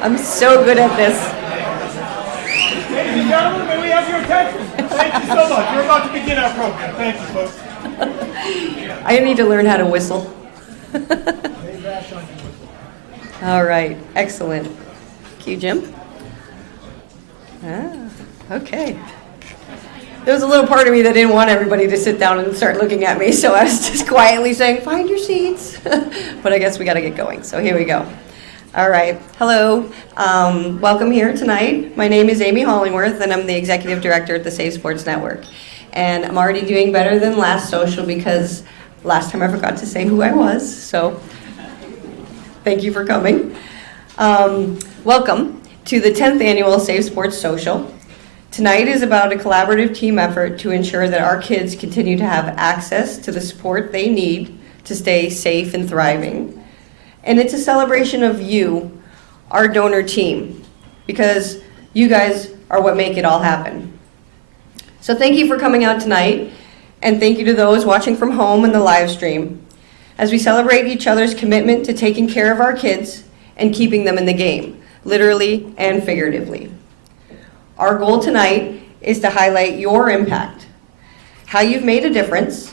I'm so good at this. Ladies and gentlemen, may we have your attention? Thank you so much. We're about to begin our program. Thank you, folks. I need to learn how to whistle. All right, excellent. Thank you, Jim. Okay. There was a little part of me that didn't want everybody to sit down and start looking at me, so I was just quietly saying, find your seats. But I guess we got to get going, so here we go. All right. Hello. Welcome here tonight. My name is Amy Hollingworth, and I'm the Executive Director at the Safe Sports Network. And I'm already doing better than last social because last time I forgot to say who I was, so thank you for coming. Welcome to the 10th Annual Safe Sports Social. Tonight is about a collaborative team effort to ensure that our kids continue to have access to the support they need to stay safe and thriving. And it's a celebration of you, our donor team, because you guys are what make it all happen. So thank you for coming out tonight, and thank you to those watching from home in the live stream, as we celebrate each other's commitment to taking care of our kids and keeping them in the game, literally and figuratively. Our goal tonight is to highlight your impact, how you've made a difference,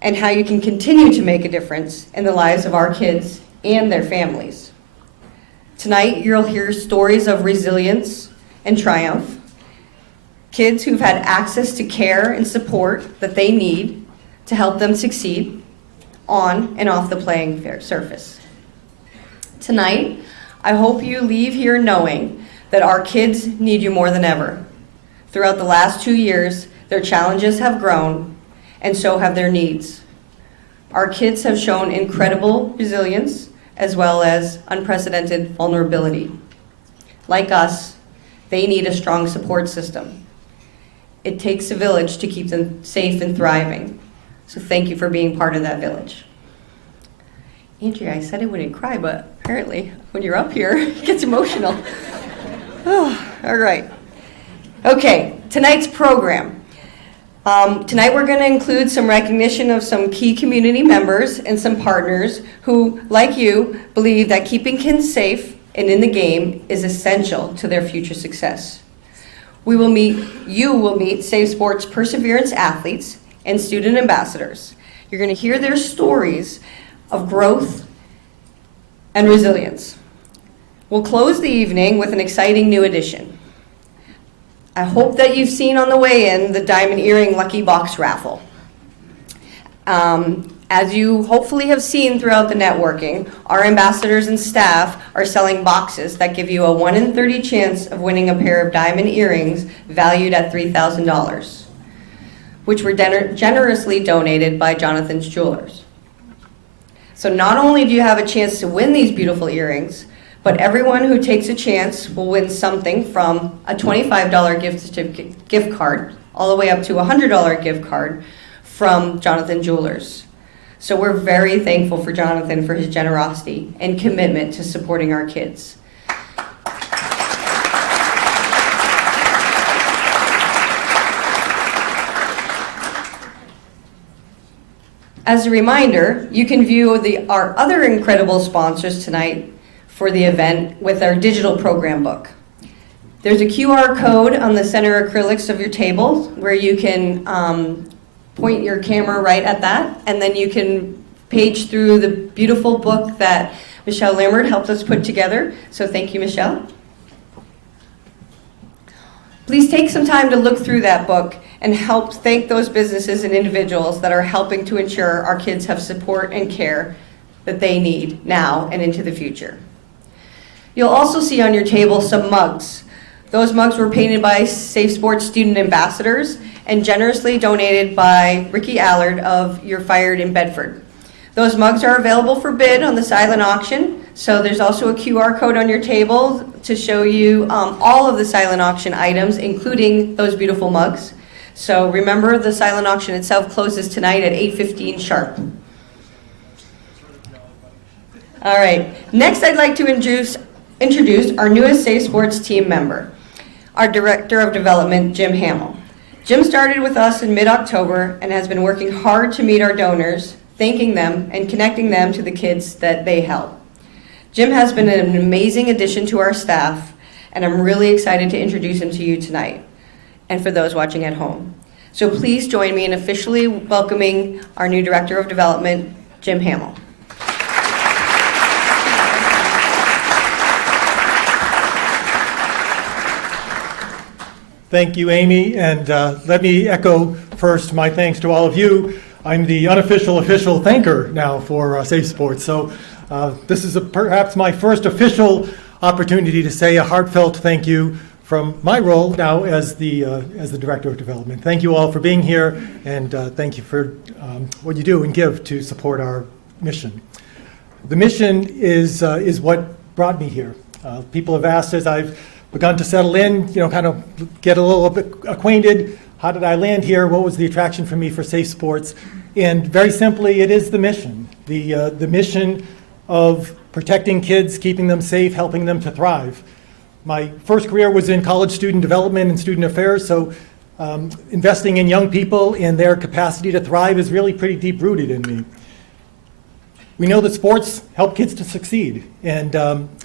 and how you can continue to make a difference in the lives of our kids and their families. Tonight, you'll hear stories of resilience and triumph, kids who've had access to care and support that they need to help them succeed on and off the playing surface. Tonight, I hope you leave here knowing that our kids need you more than ever. Throughout the last 2 years, their challenges have grown, and so have their needs. Our kids have shown incredible resilience as well as unprecedented vulnerability. Like us, they need a strong support system. It takes a village to keep them safe and thriving. So thank you for being part of that village. Andrea, I said I wouldn't cry, but apparently when you're up here, it gets emotional. Oh, all right. Okay, tonight's program. Tonight we're going to include some recognition of some key community members and some partners who, like you, believe that keeping kids safe and in the game is essential to their future success. You will meet Safe Sports Perseverance athletes and student ambassadors. You're going to hear their stories of growth and resilience. We'll close the evening with an exciting new addition. I hope that you've seen on the way in the Diamond Earring Lucky Box Raffle. As you hopefully have seen throughout the networking, our ambassadors and staff are selling boxes that give you a 1 in 30 chance of winning a pair of diamond earrings valued at $3,000, which were generously donated by Jonathan's Jewelers. So not only do you have a chance to win these beautiful earrings, but everyone who takes a chance will win something from a $25 gift card all the way up to a $100 gift card from Jonathan Jewelers. So we're very thankful for Jonathan for his generosity and commitment to supporting our kids. As a reminder, you can view our other incredible sponsors tonight for the event with our digital program book. There's a QR code on the center acrylics of your table where you can point your camera right at that, and then you can page through the beautiful book that Michelle Lambert helped us put together. So thank you, Michelle. Please take some time to look through that book and help thank those businesses and individuals that are helping to ensure our kids have support and care that they need now and into the future. You'll also see on your table some mugs. Those mugs were painted by Safe Sports student ambassadors and generously donated by Ricky Allard of You're Fired in Bedford. Those mugs are available for bid on the silent auction, so there's also a QR code on your table to show you all of the silent auction items, including those beautiful mugs. So remember, the silent auction itself closes tonight at 8:15 sharp. All right, next I'd like to introduce our newest Safe Sports team member, our Director of Development, Jim Hamill. Jim started with us in mid-October and has been working hard to meet our donors, thanking them and connecting them to the kids that they help. Jim has been an amazing addition to our staff, and I'm really excited to introduce him to you tonight, and for those watching at home. So please join me in officially welcoming our new Director of Development, Jim Hamill. Thank you, Amy, and let me echo first my thanks to all of you. I'm the unofficial official thanker now for Safe Sports, so this is perhaps my first official opportunity to say a heartfelt thank you from my role now as the Director of Development. Thank you all for being here, and thank you for what you do and give to support our mission. The mission is what brought me here. People have asked as I've begun to settle in, kind of get a little bit acquainted. How did I land here? What was the attraction for me for Safe Sports? And very simply, it is the mission. The mission of protecting kids, keeping them safe, helping them to thrive. My first career was in college student development and student affairs, so investing in young people and their capacity to thrive is really pretty deep-rooted in me. We know that sports help kids to succeed, and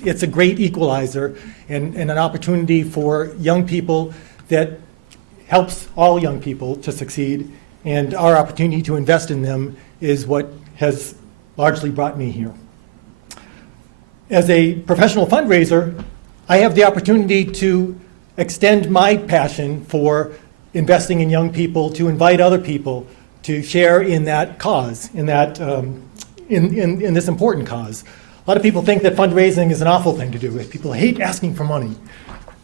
it's a great equalizer and an opportunity for young people that helps all young people to succeed, and our opportunity to invest in them is what has largely brought me here. As a professional fundraiser, I have the opportunity to extend my passion for investing in young people, to invite other people to share in that cause, in this important cause. A lot of people think that fundraising is an awful thing to do. People hate asking for money.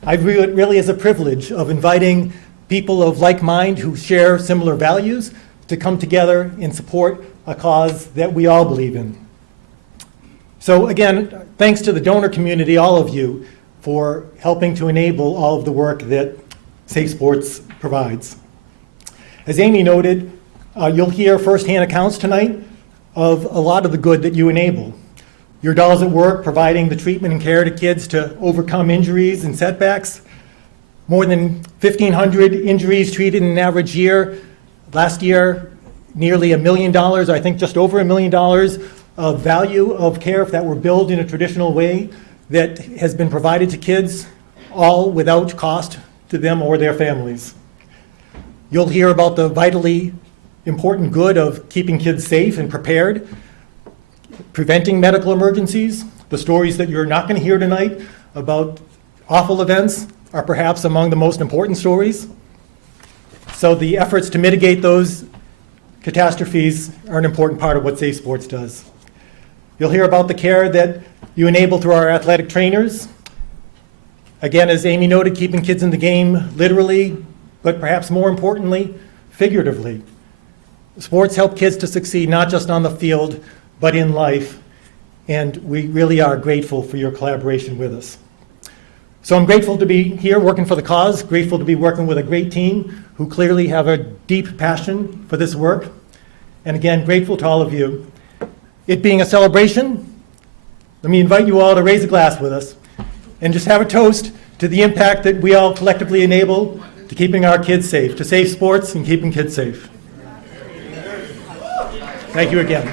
I view it really as a privilege of inviting people of like mind who share similar values to come together and support a cause that we all believe in. So again, thanks to the donor community, all of you, for helping to enable all of the work that Safe Sports provides. As Amy noted, you'll hear firsthand accounts tonight of a lot of the good that you enable. Your dollars at work providing the treatment and care to kids to overcome injuries and setbacks. More than 1,500 injuries treated in an average year. Last year, nearly $1 million, I think just over $1 million of value of care that were billed in a traditional way that has been provided to kids, all without cost to them or their families. You'll hear about the vitally important good of keeping kids safe and prepared, preventing medical emergencies. The stories that you're not going to hear tonight about awful events are perhaps among the most important stories. So the efforts to mitigate those catastrophes are an important part of what Safe Sports does. You'll hear about the care that you enable through our athletic trainers. Again, as Amy noted, keeping kids in the game literally, but perhaps more importantly, figuratively. Sports help kids to succeed not just on the field, but in life, and we really are grateful for your collaboration with us. So I'm grateful to be here working for the cause, grateful to be working with a great team who clearly have a deep passion for this work, and again, grateful to all of you. It being a celebration, let me invite you all to raise a glass with us and just have a toast to the impact that we all collectively enable to keeping our kids safe, to Safe Sports and keeping kids safe. Thank you again.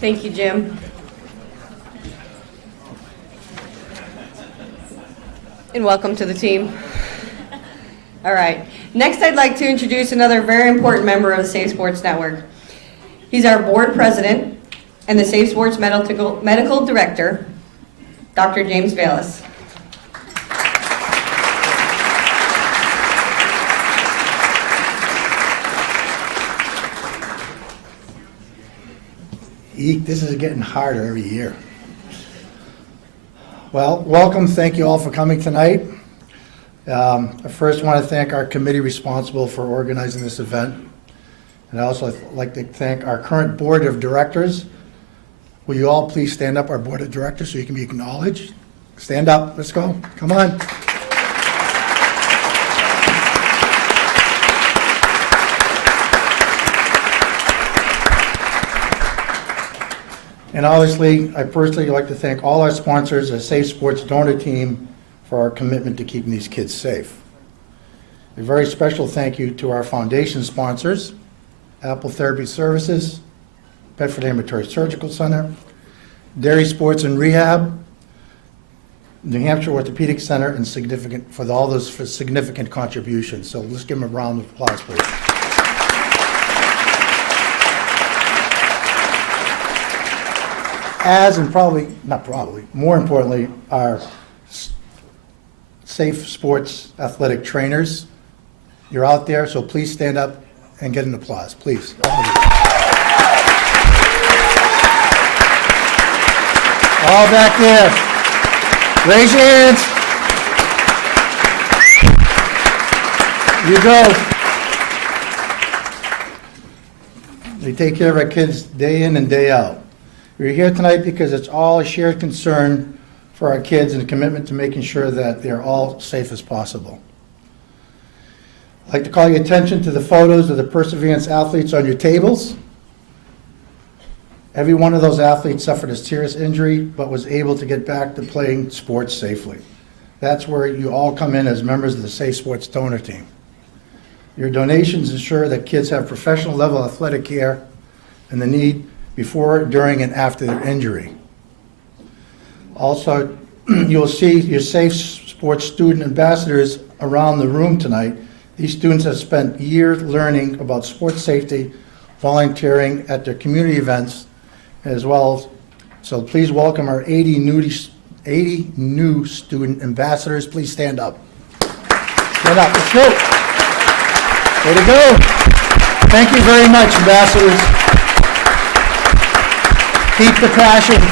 Thank you, Jim. And welcome to the team. All right. Next, I'd like to introduce another very important member of the Safe Sports Network. He's our board president and the Safe Sports medical director, Dr. James Bayless. Eek, this is getting harder every year. Well, welcome. Thank you all for coming tonight. I first want to thank our committee responsible for organizing this event. And I also like to thank our current board of directors. Will you all please stand up, our board of directors, so you can be acknowledged? Stand up. Let's go. Come on. And obviously, I personally like to thank all our sponsors, the Safe Sports donor team, for our commitment to keeping these kids safe. A very special thank you to our foundation sponsors, Apple Therapy Services, Bedford Ambulatory Surgical Center, Dairy Sports and Rehab, New Hampshire Orthopedic Center, and for all those significant contributions. So let's give them a round of applause, please. More importantly, our Safe Sports athletic trainers. You're out there, so please stand up and get an applause, please. All of you. All back there. Raise your hands. You go. They take care of our kids day in and day out. We're here tonight because it's all a shared concern for our kids and a commitment to making sure that they're all safe as possible. I'd like to call your attention to the photos of the Perseverance athletes on your tables. Every one of those athletes suffered a serious injury but was able to get back to playing sports safely. That's where you all come in as members of the Safe Sports donor team. Your donations ensure that kids have professional level athletic care and the need before, during, and after their injury. Also, you'll see your Safe Sports student ambassadors around the room tonight. These students have spent years learning about sports safety, volunteering at their community events as well. So please welcome our 80 new student ambassadors. Please stand up. Stand up. Let's go. Way to go. Thank you very much, ambassadors. Keep the passion.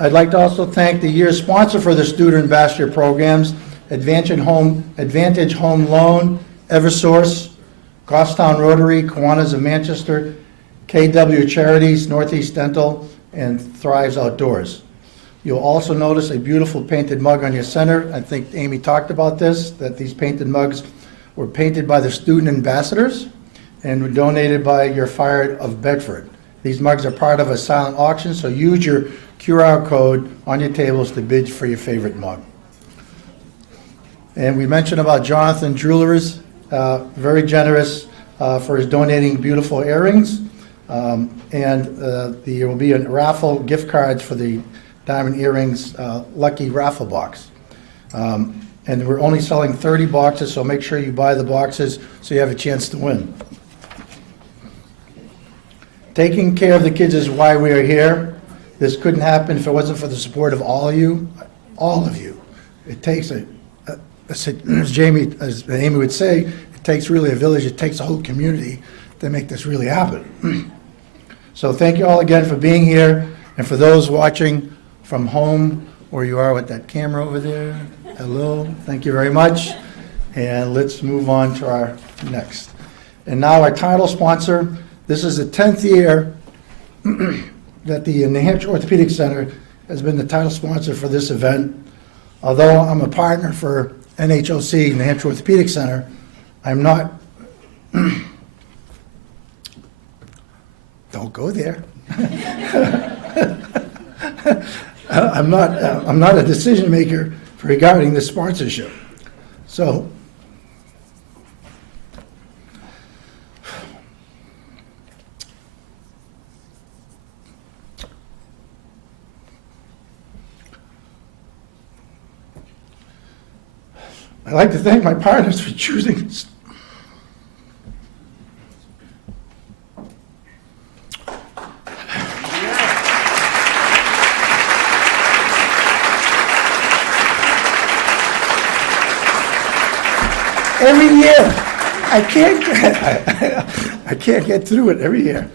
I'd like to also thank the year's sponsor for the Student Ambassador programs, Advantage Home Loan, Eversource, Goffstown Rotary, Kiwanis of Manchester, KW Charities, Northeast Dental, and Thrives Outdoors. You'll also notice a beautiful painted mug on your center. I think Amy talked about this, that these painted mugs were painted by the student ambassadors and were donated by your Fire of Bedford. These mugs are part of a silent auction, so use your QR code on your tables to bid for your favorite mug. And we mentioned about Jonathan Jewelers, very generous for his donating beautiful earrings. There will be a raffle gift cards for the Diamond Earrings Lucky Raffle Box. And we're only selling 30 boxes, so make sure you buy the boxes so you have a chance to win. Taking care of the kids is why we are here. This couldn't happen if it wasn't for the support of all of you. All of you. It takes as Amy would say, it takes really a village. It takes a whole community to make this really happen. So thank you all again for being here, and for those watching from home, where you are with that camera over there, hello, thank you very much. And let's move on to our next. And now our title sponsor. This is the 10th year that the New Hampshire Orthopedic Center has been the title sponsor for this event. Although I'm a partner for NHOC, New Hampshire Orthopedic Center, I'm not, don't go there. I'm not a decision maker regarding the sponsorship. So, I'd like to thank my partners for choosing this. Every year, I can't get through it every year.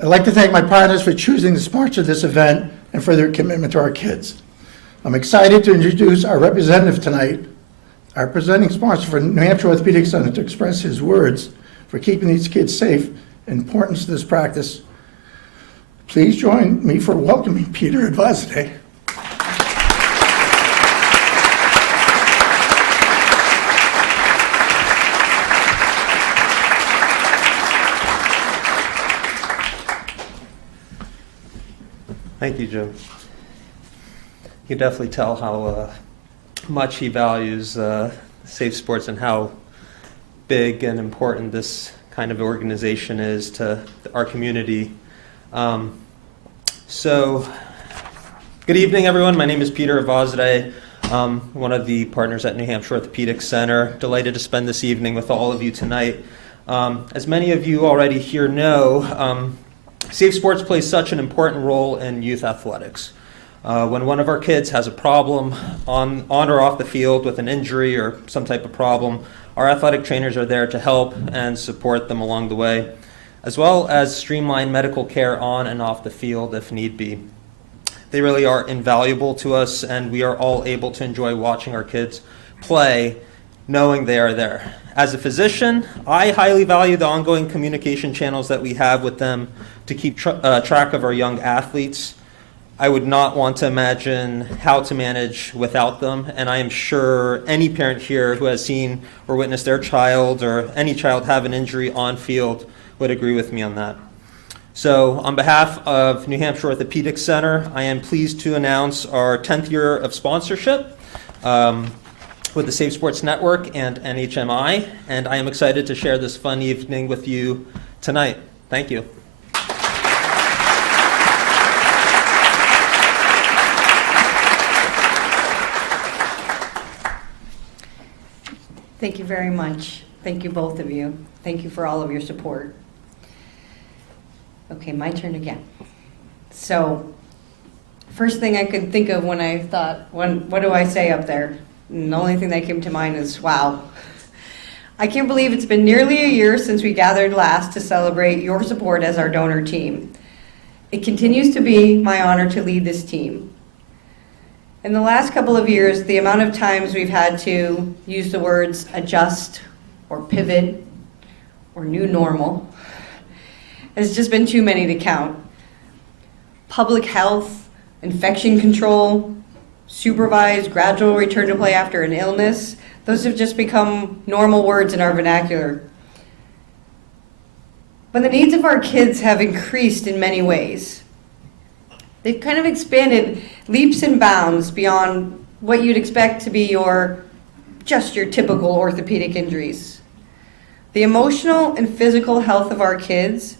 I'd like to thank my partners for choosing to sponsor this event and for their commitment to our kids. I'm excited to introduce our representative tonight, our presenting sponsor for New Hampshire Orthopedic Center, to express his words for keeping these kids safe and importance to this practice. Please join me for welcoming Peter Advazade. Thank you, Jim. You can definitely tell how much he values safe sports and how big and important this kind of organization is to our community. So, good evening, everyone. My name is Peter Avazade. One of the partners at New Hampshire Orthopedic Center. Delighted to spend this evening with all of you tonight. As many of you already here know, safe sports plays such an important role in youth athletics. When one of our kids has a problem on or off the field with an injury or some type of problem, our athletic trainers are there to help and support them along the way, as well as streamline medical care on and off the field if need be. They really are invaluable to us, and we are all able to enjoy watching our kids play, knowing they are there. As a physician, I highly value the ongoing communication channels that we have with them to keep track of our young athletes. I would not want to imagine how to manage without them, and I am sure any parent here who has seen or witnessed their child or any child have an injury on field would agree with me on that. So on behalf of New Hampshire Orthopedic Center, I am pleased to announce our 10th year of sponsorship with the Safe Sports Network and NHMI, and I am excited to share this fun evening with you tonight. Thank you. Thank you very much. Thank you, both of you. Thank you for all of your support. Okay, my turn again. So, first thing I could think of when I thought, what do I say up there? And the only thing that came to mind is, wow. I can't believe it's been nearly a year since we gathered last to celebrate your support as our donor team. It continues to be my honor to lead this team. In the last couple of years, the amount of times we've had to use the words adjust or pivot or new normal has just been too many to count. Public health, infection control, supervised gradual return to play after an illness, those have just become normal words in our vernacular. But the needs of our kids have increased in many ways. They've kind of expanded leaps and bounds beyond what you'd expect to be just your typical orthopedic injuries. The emotional and physical health of our kids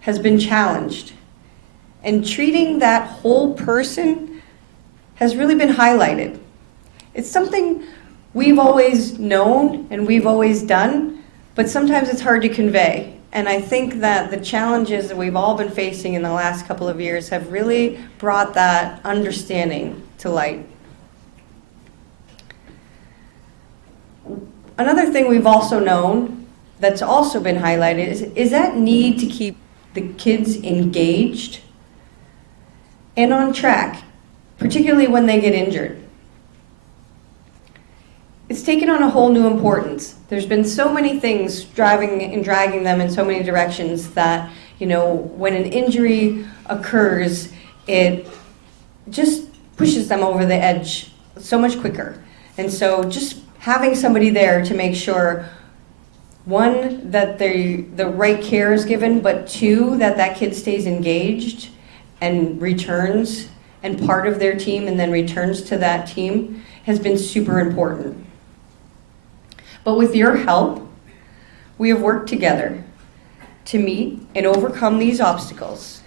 has been challenged, and treating that whole person has really been highlighted. It's something we've always known and we've always done, but sometimes it's hard to convey. And I think that the challenges that we've all been facing in the last couple of years have really brought that understanding to light. Another thing we've also known that's also been highlighted is that need to keep the kids engaged and on track, particularly when they get injured. It's taken on a whole new importance. There's been so many things driving and dragging them in so many directions that, when an injury occurs, it just pushes them over the edge so much quicker. And so just having somebody there to make sure, one, that the right care is given, but two, that kid stays engaged and returns and part of their team and then returns to that team has been super important. But with your help, we have worked together to meet and overcome these obstacles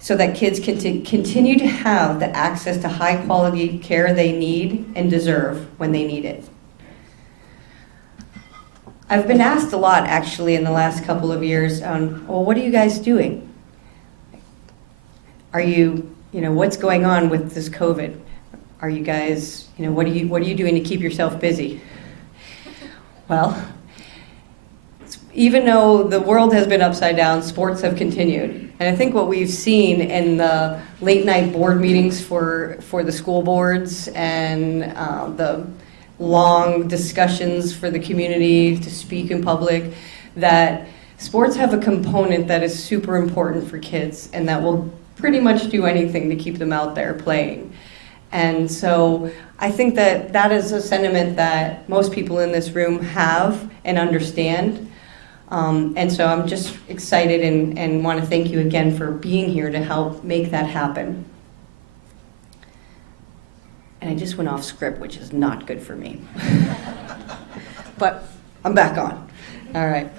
so that kids can continue to have the access to high quality care they need and deserve when they need it. I've been asked a lot, actually, in the last couple of years on, well, what are you guys doing? Are you, what's going on with this COVID? Are you guys, what are you doing to keep yourself busy? Well, even though the world has been upside down, sports have continued. And I think what we've seen in the late night board meetings for the school boards and the long discussions for the community to speak in public, that sports have a component that is super important for kids and that will pretty much do anything to keep them out there playing. And so I think that is a sentiment that most people in this room have and understand. And so I'm just excited and want to thank you again for being here to help make that happen. And I just went off script, which is not good for me. But I'm back on. All right.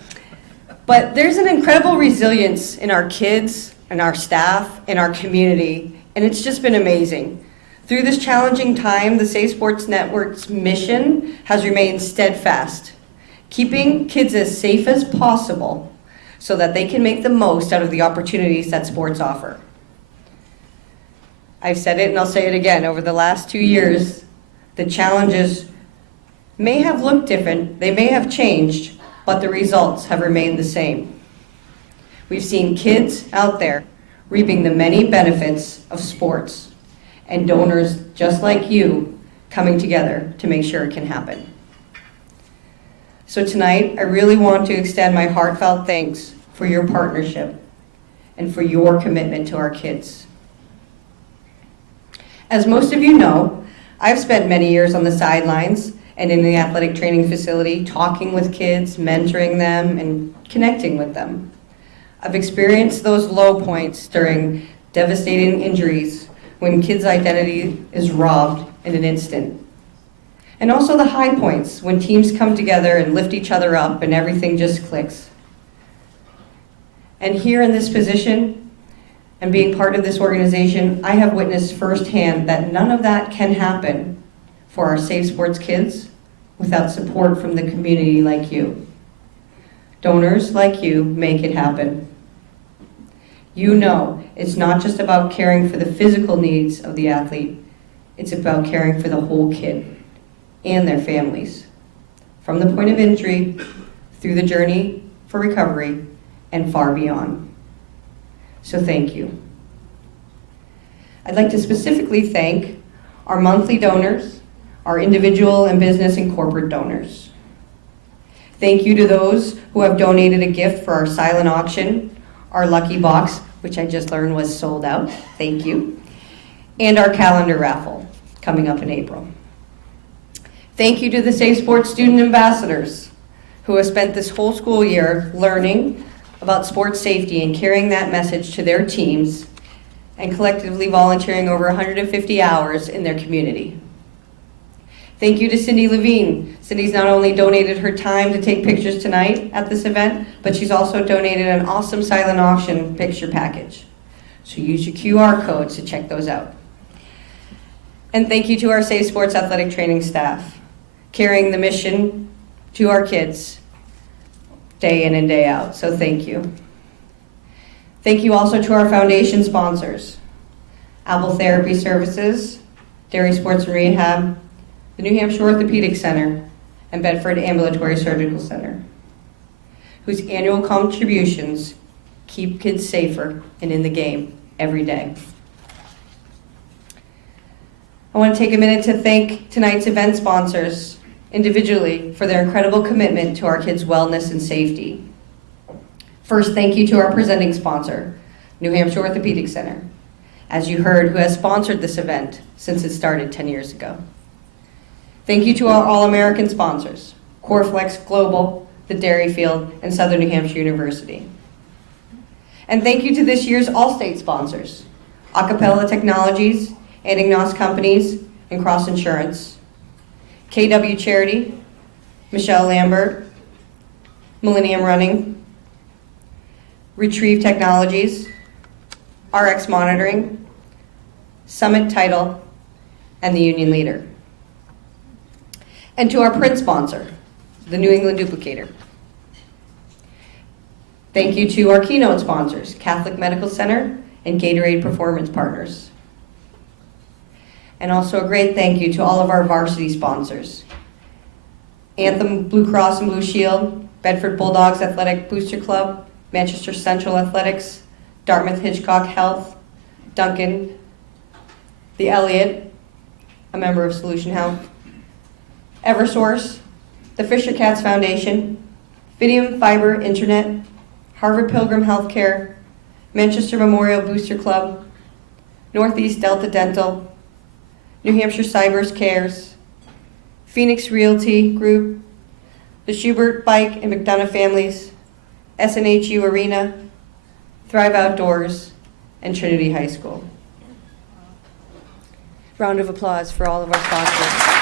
But there's an incredible resilience in our kids and our staff and our community, and it's just been amazing. Through this challenging time, the Safe Sports Network's mission has remained steadfast, keeping kids as safe as possible so that they can make the most out of the opportunities that sports offer. I've said it and I'll say it again. Over the last 2 years, the challenges may have looked different, they may have changed, but the results have remained the same. We've seen kids out there reaping the many benefits of sports and donors just like you coming together to make sure it can happen. So tonight, I really want to extend my heartfelt thanks for your partnership and for your commitment to our kids. As most of you know, I've spent many years on the sidelines and in the athletic training facility, talking with kids, mentoring them, and connecting with them. I've experienced those low points during devastating injuries when kids' identity is robbed in an instant. And also the high points when teams come together and lift each other up and everything just clicks. And here in this position, and being part of this organization, I have witnessed firsthand that none of that can happen for our Safe Sports kids without support from the community like you. Donors like you make it happen. You know it's not just about caring for the physical needs of the athlete, it's about caring for the whole kid and their families, from the point of injury through the journey for recovery and far beyond. So thank you. I'd like to specifically thank our monthly donors, our individual and business and corporate donors. Thank you to those who have donated a gift for our silent auction, our lucky box, which I just learned was sold out, thank you, and our calendar raffle coming up in April. Thank you to the Safe Sports student ambassadors who have spent this whole school year learning about sports safety and carrying that message to their teams and collectively volunteering over 150 hours in their community. Thank you to Cindy Levine. Cindy's not only donated her time to take pictures tonight at this event, but she's also donated an awesome silent auction picture package. So use your QR codes to check those out. And thank you to our Safe Sports athletic training staff, carrying the mission to our kids day in and day out, so thank you. Thank you also to our foundation sponsors, Apple Therapy Services, Dairy Sports and Rehab, the New Hampshire Orthopedic Center, and Bedford Ambulatory Surgical Center, whose annual contributions keep kids safer and in the game every day. I want to take a minute to thank tonight's event sponsors individually for their incredible commitment to our kids' wellness and safety. First, thank you to our presenting sponsor, New Hampshire Orthopedic Center, as you heard, who has sponsored this event since it started 10 years ago. Thank you to our All-American sponsors, Corplex Global, the Dairy Field, and Southern New Hampshire University. And thank you to this year's All-State sponsors, Acapella Technologies, Antignos Companies, and Cross Insurance, KW Charity, Michelle Lambert, Millennium Running, Retrieve Technologies, RX Monitoring, Summit Title, and the Union Leader. And to our print sponsor, the New England Duplicator. Thank you to our keynote sponsors, Catholic Medical Center and Gatorade Performance Partners. And also a great thank you to all of our varsity sponsors, Anthem Blue Cross and Blue Shield, Bedford Bulldogs Athletic Booster Club, Manchester Central Athletics, Dartmouth Hitchcock Health, Duncan, the Elliott, a member of Solution Health, Eversource, the Fisher Cats Foundation, Fidium Fiber Internet, Harvard Pilgrim Healthcare, Manchester Memorial Booster Club, Northeast Delta Dental, New Hampshire Cybers Cares, Phoenix Realty Group, the Schubert Bike and McDonough families, SNHU Arena, Thrive Outdoors, and Trinity High School. Round of applause for all of our sponsors.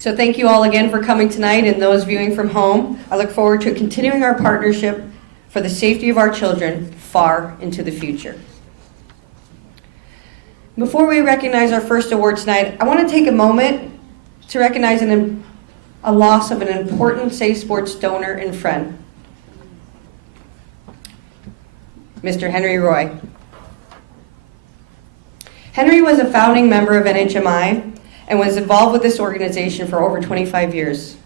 So thank you all again for coming tonight, and those viewing from home. I look forward to continuing our partnership for the safety of our children far into the future. Before we recognize our first award tonight, I want to take a moment to recognize a loss of an important Safe Sports donor and friend, Mr. Henry Roy. Henry was a founding member of NHMI and was involved with this organization for over 25 years.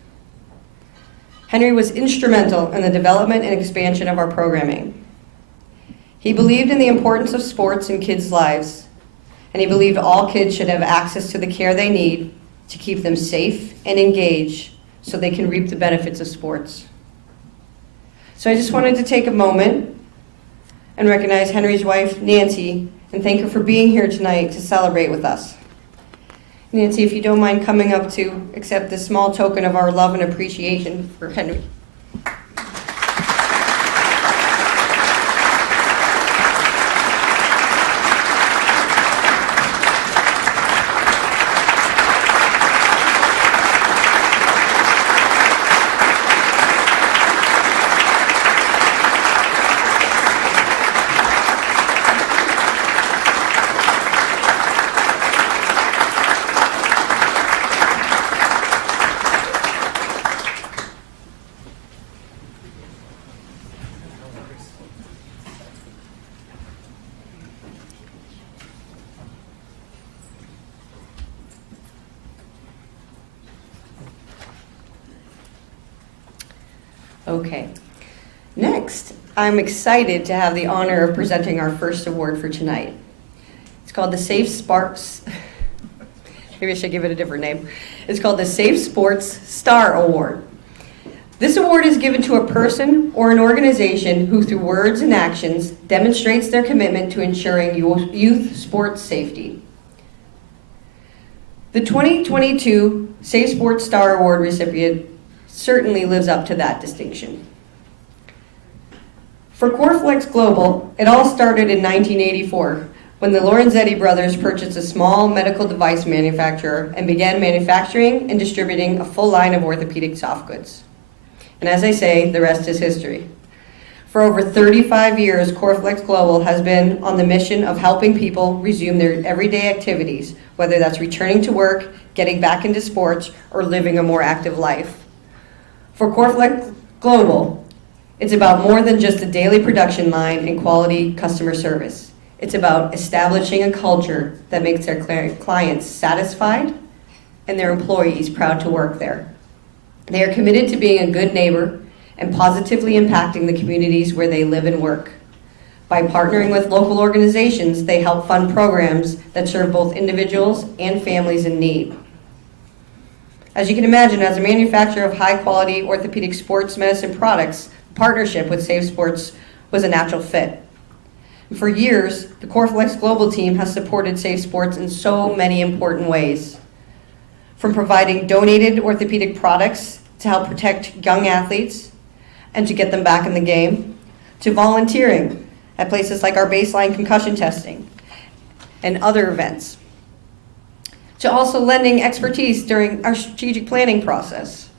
Henry was instrumental in the development and expansion of our programming. He believed in the importance of sports in kids' lives, and he believed all kids should have access to the care they need to keep them safe and engaged so they can reap the benefits of sports. So I just wanted to take a moment and recognize Henry's wife, Nancy, and thank her for being here tonight to celebrate with us. Nancy, if you don't mind coming up to accept this small token of our love and appreciation for Henry. Okay. Next, I'm excited to have the honor of presenting our first award for tonight. It's called the Safe Sparks. Maybe I should give it a different name. It's called the Safe Sports Star Award. This award is given to a person or an organization who, through words and actions, demonstrates their commitment to ensuring youth sports safety. The 2022 Safe Sports Star Award recipient certainly lives up to that distinction. For Corplex Global, it all started in 1984 when the Lorenzetti brothers purchased a small medical device manufacturer and began manufacturing and distributing a full line of orthopedic soft goods. And as I say, the rest is history. For over 35 years, Corplex Global has been on the mission of helping people resume their everyday activities, whether that's returning to work, getting back into sports, or living a more active life. For Corplex Global, it's about more than just a daily production line and quality customer service. It's about establishing a culture that makes their clients satisfied and their employees proud to work there. They are committed to being a good neighbor and positively impacting the communities where they live and work. By partnering with local organizations, they help fund programs that serve both individuals and families in need. As you can imagine, as a manufacturer of high-quality orthopedic sports medicine products, the partnership with Safe Sports was a natural fit. And for years, the Corplex Global team has supported Safe Sports in so many important ways. From providing donated orthopedic products to help protect young athletes and to get them back in the game, to volunteering at places like our baseline concussion testing and other events, to also lending expertise during our strategic planning process.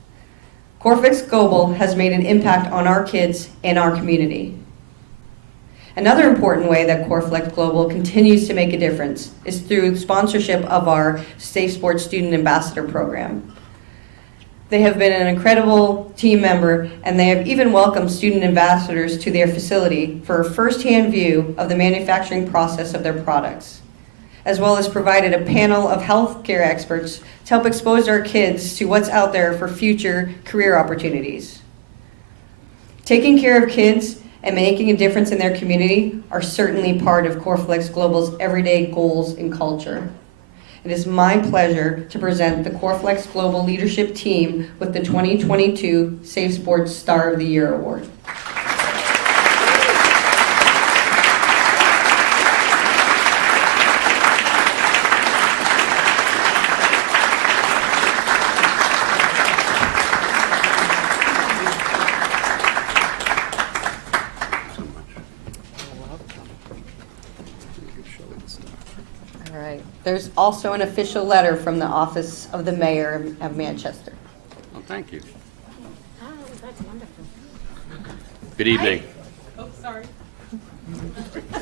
Corplex Global has made an impact on our kids and our community. Another important way that Corplex Global continues to make a difference is through sponsorship of our Safe Sports Student Ambassador Program. They have been an incredible team member, and they have even welcomed student ambassadors to their facility for a first-hand view of the manufacturing process of their products, as well as provided a panel of healthcare experts to help expose our kids to what's out there for future career opportunities. Taking care of kids and making a difference in their community are certainly part of Corplex Global's everyday goals and culture. It is my pleasure to present the Corplex Global leadership team with the 2022 Safe Sports Star of the Year Award. there's also an official letter from the Office of the Mayor of Manchester. Well, thank you. Oh, that's wonderful. Good evening. Oh, sorry.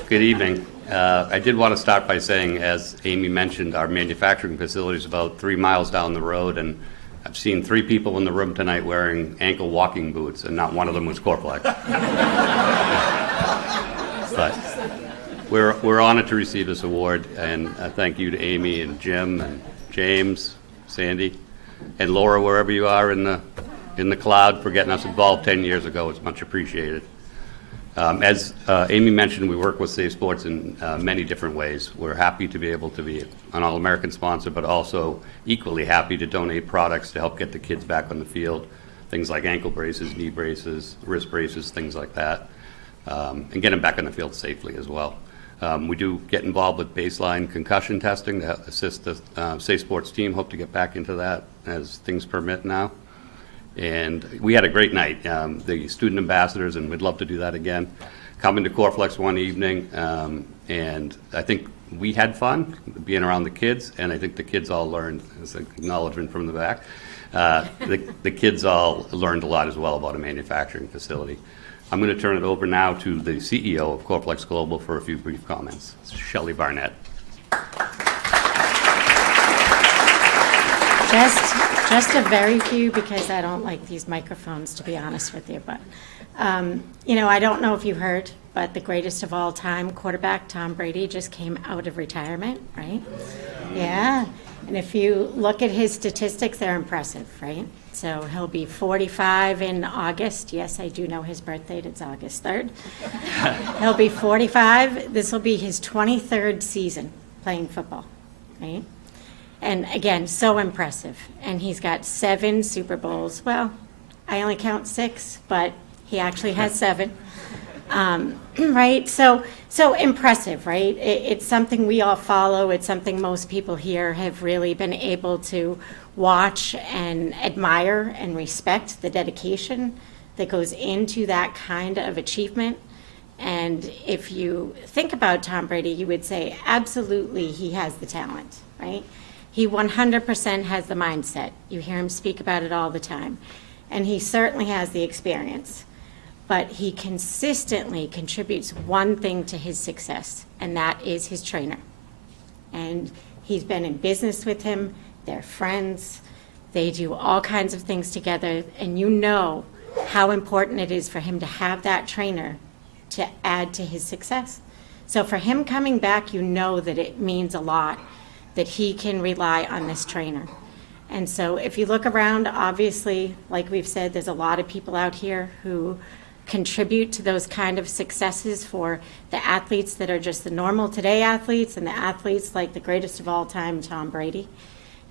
Good evening. I did want to start by saying, as Amy mentioned, our manufacturing facility is about 3 miles down the road, and I've seen 3 people in the room tonight wearing ankle walking boots, and not one of them was Corplex. But we're honored to receive this award, and thank you to Amy and Jim and James, Sandy, and Laura, wherever you are in the cloud, for getting us involved 10 years ago. It's much appreciated. As Amy mentioned, we work with Safe Sports in many different ways. We're happy to be able to be an All-American sponsor, but also equally happy to donate products to help get the kids back on the field, things like ankle braces, knee braces, wrist braces, things like that, and get them back on the field safely as well. We do get involved with baseline concussion testing to assist the Safe Sports team. Hope to get back into that as things permit now. And we had a great night. The student ambassadors, and we'd love to do that again, coming to Corplex one evening, and I think we had fun being around the kids, and I think the kids all learned, as an acknowledgement from the back, the kids all learned a lot as well about a manufacturing facility. I'm going to turn it over now to the CEO of Corplex Global for a few brief comments, Shelley Barnett. Just a very few, because I don't like these microphones, to be honest with you. But, I don't know if you heard, but the greatest of all time quarterback, Tom Brady, just came out of retirement, right? Yeah. And if you look at his statistics, they're impressive, right? So he'll be 45 in August. Yes, I do know his birth date. It's August 3rd. He'll be 45. This will be his 23rd season playing football, right? And again, so impressive. And he's got 7 Super Bowls. Well, I only count 6, but he actually has 7. Right? So impressive, right? It's something we all follow. It's something most people here have really been able to watch and admire and respect the dedication that goes into that kind of achievement. And if you think about Tom Brady, you would say, absolutely, he has the talent, right? He 100% has the mindset. You hear him speak about it all the time. And he certainly has the experience. But he consistently contributes one thing to his success, and that is his trainer. And he's been in business with him. They're friends. They do all kinds of things together. And you know how important it is for him to have that trainer to add to his success. So for him coming back, you know that it means a lot that he can rely on this trainer. And so if you look around, obviously, like we've said, there's a lot of people out here who contribute to those kind of successes for the athletes that are just the normal today athletes and the athletes like the greatest of all time, Tom Brady.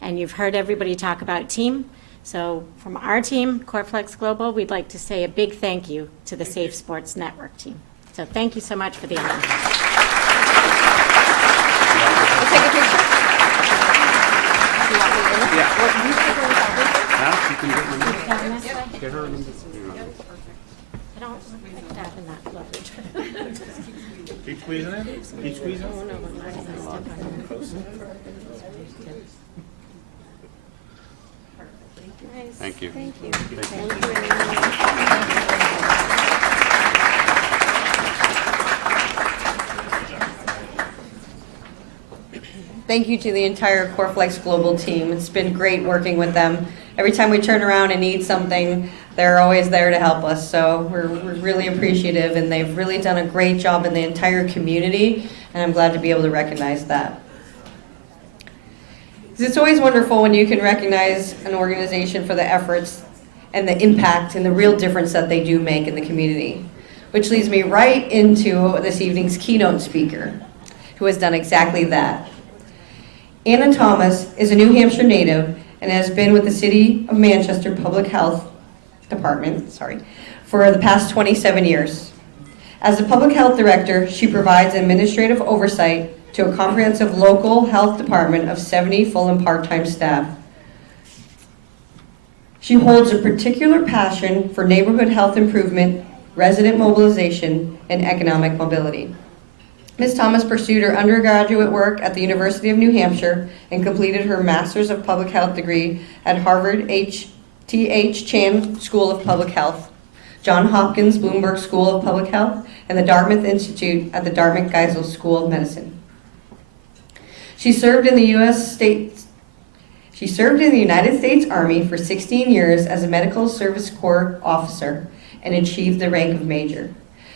And you've heard everybody talk about team. So from our team, Corplex Global, we'd like to say a big thank you to the Safe Sports Network team. So thank you so much for the honor. We'll take a picture. You can get them. Down this way? Get her in I don't like that in that lovely. Keep squeezing it. Keep squeezing. Oh, no, I'm not gonna step on it. Thank you. Thank you. Thank Thank you to the entire Corplex Global team. It's been great working with them. Every time we turn around and need something, they're always there to help us. So we're really appreciative, and they've really done a great job in the entire community, and I'm glad to be able to recognize that. It's always wonderful when you can recognize an organization for the efforts and the impact and the real difference that they do make in the community, which leads me right into this evening's keynote speaker, who has done exactly that. Anna Thomas is a New Hampshire native and has been with the City of Manchester Public Health Department, for the past 27 years. As the Public Health Director, she provides administrative oversight to a comprehensive local health department of 70 full and part-time staff. She holds a particular passion for neighborhood health improvement, resident mobilization, and economic mobility. Ms. Thomas pursued her undergraduate work at the University of New Hampshire and completed her Master's of Public Health degree at Harvard T.H. Chan School of Public Health, Johns Hopkins Bloomberg School of Public Health, and the Dartmouth Institute at the Dartmouth-Geisel School of Medicine. She served in the United States Army for 16 years as a Medical Service Corps officer and achieved the rank of major.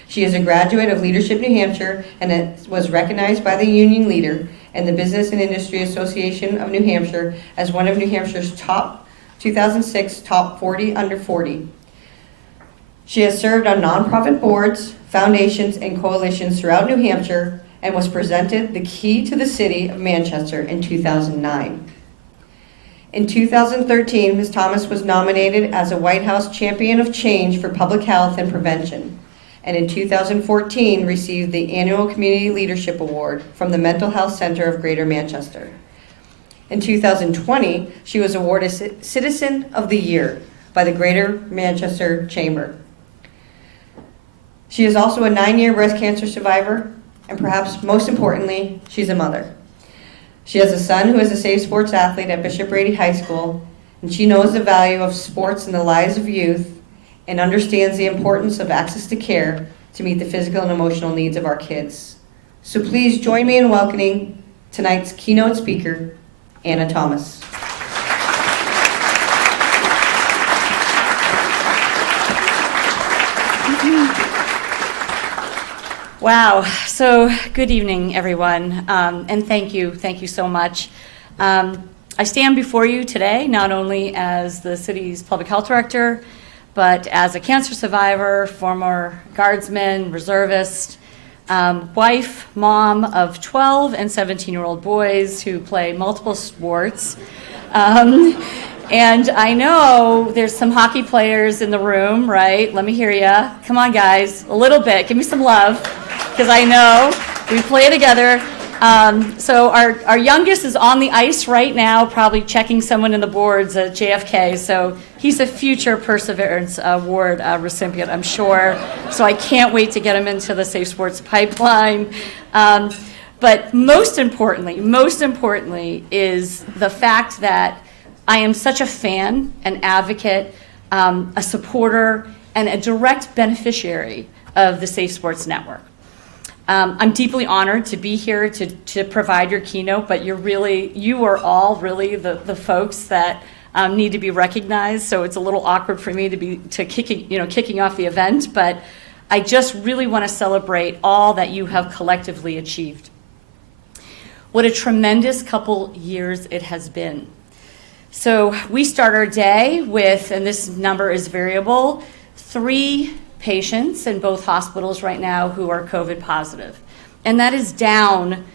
She is a graduate of Leadership New Hampshire and was recognized by the union leader and the Business and Industry Association of New Hampshire as one of New Hampshire's 2006 top 40 under 40. She has served on nonprofit boards, foundations, and coalitions throughout New Hampshire and was presented the Key to the City of Manchester in 2009. In 2013, Ms. Thomas was nominated as a White House Champion of Change for Public Health and Prevention, and in 2014 received the annual Community Leadership Award from the Mental Health Center of Greater Manchester. In 2020, she was awarded Citizen of the Year by the Greater Manchester Chamber. She is also a 9-year breast cancer survivor, and perhaps most importantly, she's a mother. She has a son who is a safe sports athlete at Bishop Brady High School, and she knows the value of sports in the lives of youth and understands the importance of access to care to meet the physical and emotional needs of our kids. So please join me in welcoming tonight's keynote speaker, Anna Thomas. Wow, so good evening, everyone, and thank you so much. I stand before you today not only as the city's public health director, but as a cancer survivor, former guardsman, reservist, wife, mom of 12 and 17-year-old boys who play multiple sports. And I know there's some hockey players in the room, right? Let me hear ya. Come on, guys, a little bit. Give me some love, because I know we play together. So our youngest is on the ice right now, probably checking someone in the boards at JFK. So he's a future Perseverance Award recipient, I'm sure. So I can't wait to get him into the Safe Sports pipeline. But most importantly is the fact that I am such a fan, an advocate, a supporter, and a direct beneficiary of the Safe Sports Network. I'm deeply honored to be here to provide your keynote, but you are all really the folks that need to be recognized. So it's a little awkward for me to be kicking off the event, but I just really want to celebrate all that you have collectively achieved. What a tremendous couple years it has been. So we start our day with, and this number is variable, 3 patients in both hospitals right now who are COVID positive. And that is down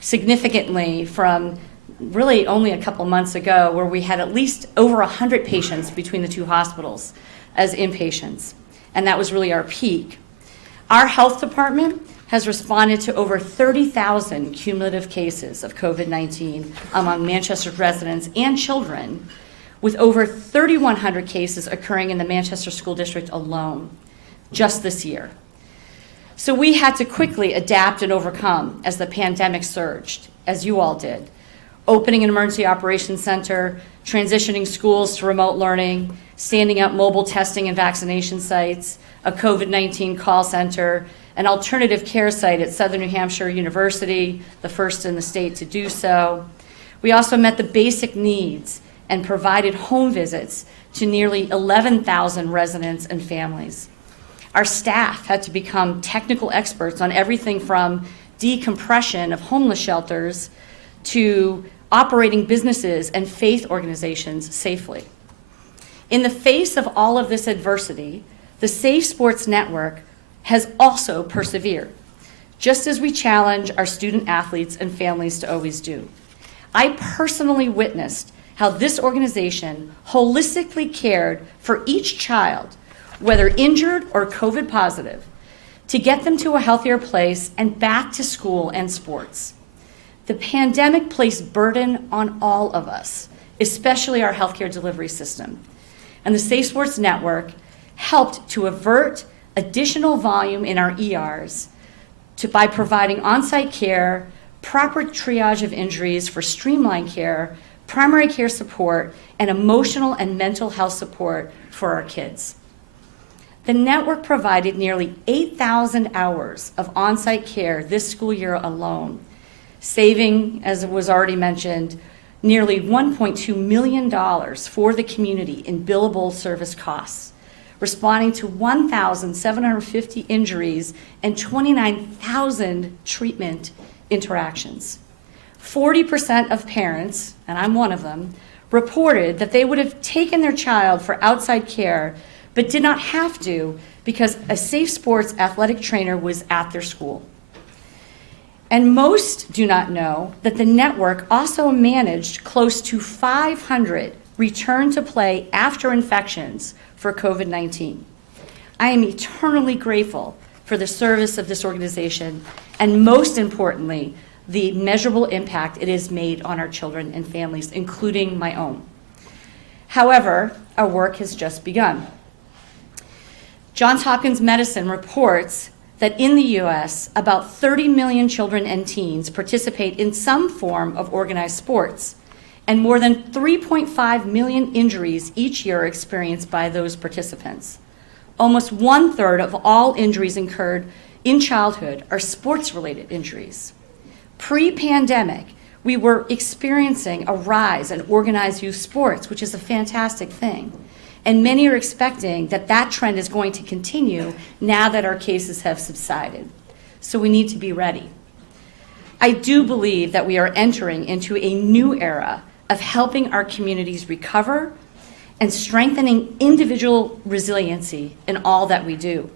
significantly from really only a couple months ago, where we had at least over 100 patients between the 2 hospitals as inpatients. And that was really our peak. Our health department has responded to over 30,000 cumulative cases of COVID-19 among Manchester residents and children, with over 3,100 cases occurring in the Manchester School District alone just this year. So we had to quickly adapt and overcome as the pandemic surged, as you all did. Opening an emergency operations center, transitioning schools to remote learning, standing up mobile testing and vaccination sites, a COVID-19 call center, an alternative care site at Southern New Hampshire University, the first in the state to do so. We also met the basic needs and provided home visits to nearly 11,000 residents and families. Our staff had to become technical experts on everything from decompression of homeless shelters to operating businesses and faith organizations safely. In the face of all of this adversity, the Safe Sports Network has also persevered, just as we challenge our student athletes and families to always do. I personally witnessed how this organization holistically cared for each child, whether injured or COVID positive, to get them to a healthier place and back to school and sports. The pandemic placed burden on all of us, especially our healthcare delivery system. And the Safe Sports Network helped to avert additional volume in our ERs by providing on-site care, proper triage of injuries for streamlined care, primary care support, and emotional and mental health support for our kids. The network provided nearly 8,000 hours of on-site care this school year alone, saving, as was already mentioned, nearly $1.2 million for the community in billable service costs, responding to 1,750 injuries and 29,000 treatment interactions. 40% of parents, and I'm one of them, reported that they would have taken their child for outside care but did not have to because a Safe Sports athletic trainer was at their school. And most do not know that the network also managed close to 500 return to play after infections for COVID-19. I am eternally grateful for the service of this organization and, most importantly, the measurable impact it has made on our children and families, including my own. However, our work has just begun. Johns Hopkins Medicine reports that in the U.S., about 30 million children and teens participate in some form of organized sports, and more than 3.5 million injuries each year are experienced by those participants. Almost 1/3 of all injuries incurred in childhood are sports-related injuries. Pre-pandemic, we were experiencing a rise in organized youth sports, which is a fantastic thing. And many are expecting that that trend is going to continue now that our cases have subsided. So we need to be ready. I do believe that we are entering into a new era of helping our communities recover and strengthening individual resiliency in all that we do.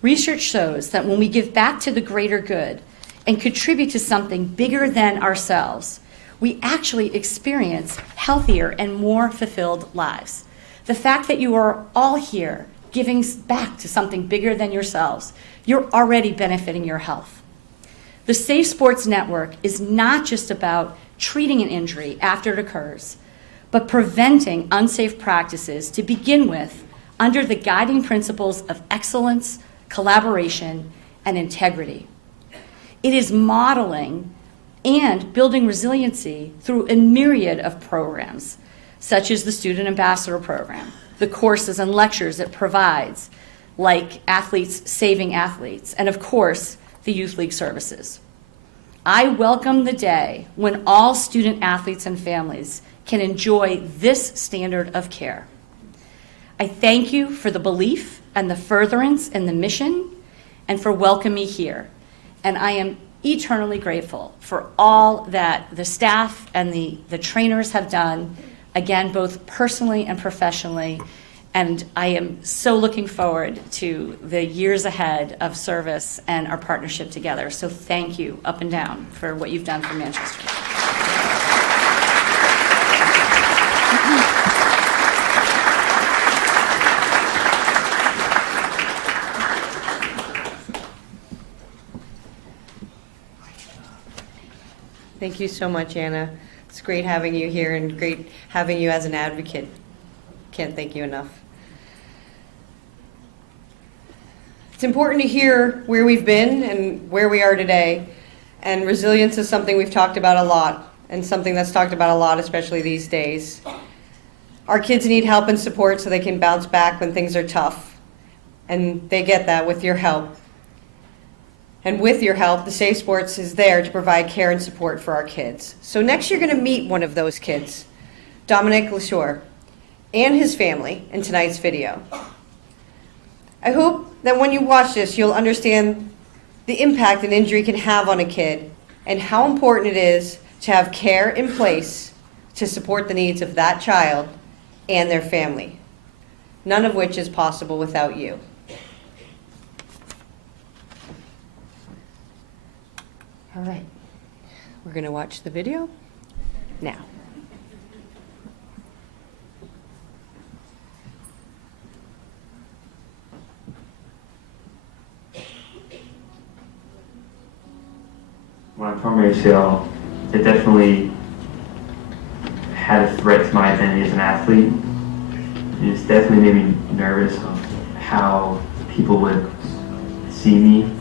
Research shows that when we give back to the greater good and contribute to something bigger than ourselves, we actually experience healthier and more fulfilled lives. The fact that you are all here giving back to something bigger than yourselves, you're already benefiting your health. The Safe Sports Network is not just about treating an injury after it occurs, but preventing unsafe practices to begin with under the guiding principles of excellence, collaboration, and integrity. It is modeling and building resiliency through a myriad of programs, such as the Student Ambassador Program, the courses and lectures it provides, like Athletes Saving Athletes, and of course, the Youth League services. I welcome the day when all student athletes and families can enjoy this standard of care. I thank you for the belief and the furtherance in the mission and for welcoming me here. And I am eternally grateful for all that the staff and the trainers have done, again, both personally and professionally. And I am so looking forward to the years ahead of service and our partnership together. So thank you up and down for what you've done for Manchester. Thank you so much, Anna. It's great having you here and great having you as an advocate. Can't thank you enough. It's important to hear where we've been and where we are today. And resilience is something we've talked about a lot, and something that's talked about a lot, especially these days. Our kids need help and support so they can bounce back when things are tough. And they get that with your help. And with your help, the Safe Sports is there to provide care and support for our kids. So next you're going to meet one of those kids, Dominic LaShore, and his family in tonight's video. I hope that when you watch this, you'll understand the impact an injury can have on a kid and how important it is to have care in place to support the needs of that child and their family, none of which is possible without you. All right, we're going to watch the video now. When I tore my ACL, it definitely had a threat to my identity as an athlete. It's definitely made me nervous of how people would see me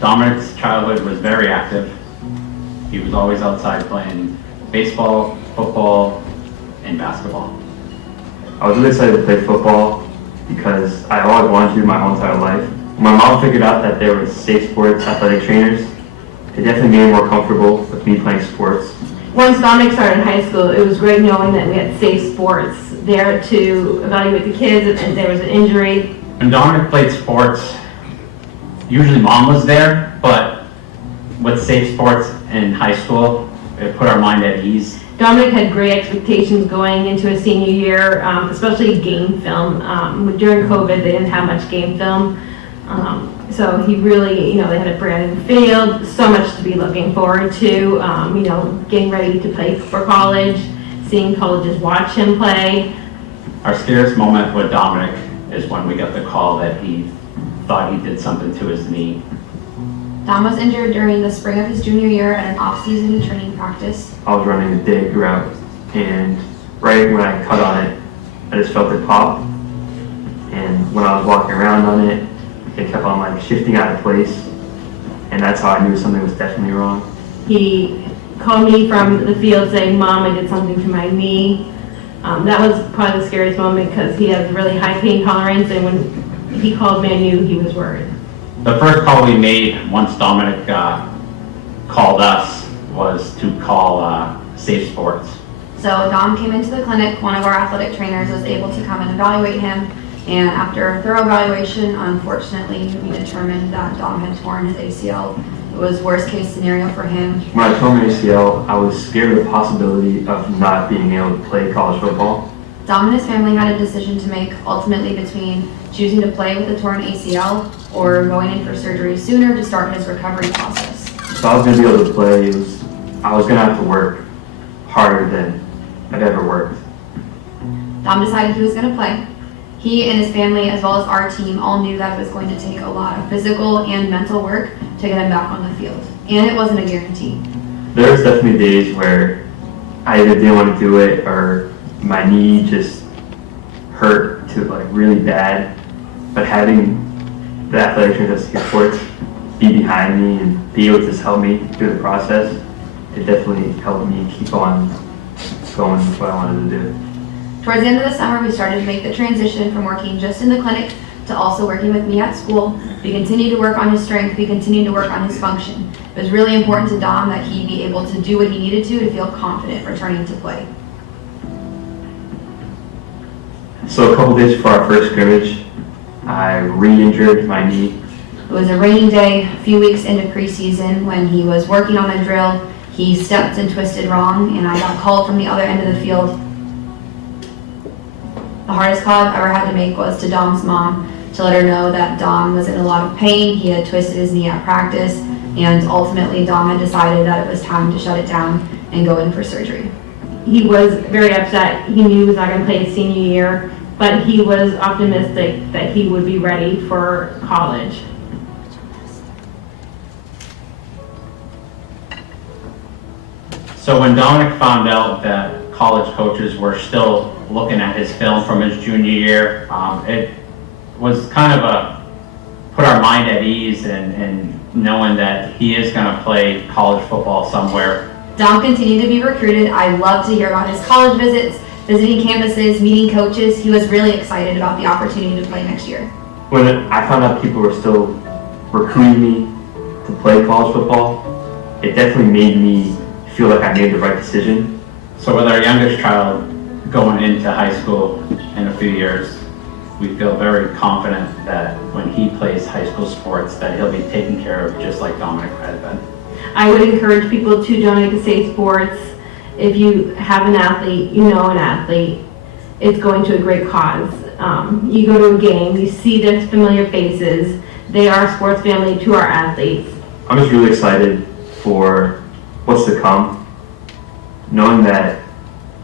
Dominic's childhood was very active. He was always outside playing baseball, football, and basketball. I was really excited to play football because I always wanted to my whole entire life. When my mom figured out that there were safe sports athletic trainers, it definitely made me more comfortable with me playing sports. Once Dominic started in high school, it was great knowing that we had safe sports there to evaluate the kids if there was an injury. When Dominic played sports, usually mom was there, but with safe sports in high school, it put our mind at ease. Dominic had great expectations going into his senior year, especially game film. During COVID, they didn't have much game film. So he really, they had a brand new field, so much to be looking forward to, getting ready to play for college, seeing colleges watch him play. Our scariest moment with Dominic is when we got the call that he thought he did something to his knee. Dom was injured during the spring of his junior year at an off-season training practice. I was running a dig route, and right when I cut on it, I just felt it pop. And when I was walking around on it, it kept on shifting out of place, and that's how I knew something was definitely wrong. He called me from the field saying, "Mom, I did something to my knee." That was probably the scariest moment because he has really high pain tolerance, and when he called me, I knew he was worried. The first call we made once Dominic called us was to call Safe Sports. So Dom came into the clinic. One of our athletic trainers was able to come and evaluate him. And after a thorough evaluation, unfortunately, we determined that Dom had torn his ACL. It was worst case scenario for him. When I tore my ACL, I was scared of the possibility of not being able to play college football. Dom and his family had a decision to make, ultimately between choosing to play with a torn ACL or going in for surgery sooner to start his recovery process. If I was going to be able to play, I was going to have to work harder than I've ever worked. Dom decided he was going to play. He and his family, as well as our team, all knew that it was going to take a lot of physical and mental work to get him back on the field. And it wasn't a guarantee. There was definitely days where I either didn't want to do it or my knee just hurt to really bad. But having the athletic trainers at sports be behind me and be able to just help me through the process, it definitely helped me keep on going with what I wanted to do. Towards the end of the summer, we started to make the transition from working just in the clinic to also working with me at school. We continued to work on his strength. We continued to work on his function. It was really important to Dom that he be able to do what he needed to feel confident returning to play. So a couple days before our first scrimmage, I re-injured my knee. It was a rainy day, a few weeks into preseason, when he was working on a drill. He stepped and twisted wrong, and I got called from the other end of the field. The hardest call I've ever had to make was to Dom's mom to let her know that Dom was in a lot of pain. He had twisted his knee at practice, and ultimately Dom had decided that it was time to shut it down and go in for surgery. He was very upset. He knew he was not going to play his senior year, but he was optimistic that he would be ready for college. So when Dominic found out that college coaches were still looking at his film from his junior year, it was kind of put our mind at ease and knowing that he is going to play college football somewhere. Dom continued to be recruited. I loved to hear about his college visits, visiting campuses, meeting coaches. He was really excited about the opportunity to play next year. When I found out people were still recruiting me to play college football, it definitely made me feel like I made the right decision. So with our youngest child going into high school in a few years, we feel very confident that when he plays high school sports that he'll be taken care of just like Dominic had been. I would encourage people to donate to Safe Sports. If you have an athlete, you know an athlete, it's going to a great cause. You go to a game, you see their familiar faces. They are a sports family to our athletes. I'm just really excited for what's to come. Knowing that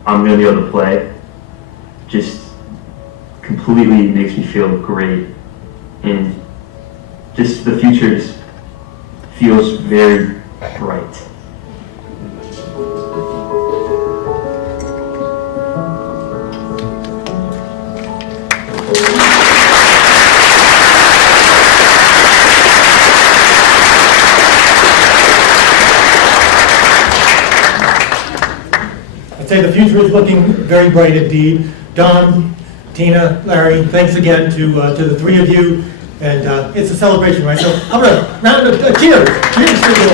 I'm going to be able to play just completely makes me feel great. And just the future just feels very bright. say the future is looking very bright indeed. Don, Tina, Larry, thanks again to the three of you. And it's a celebration, right? So how about a round of cheers. Cheers to you.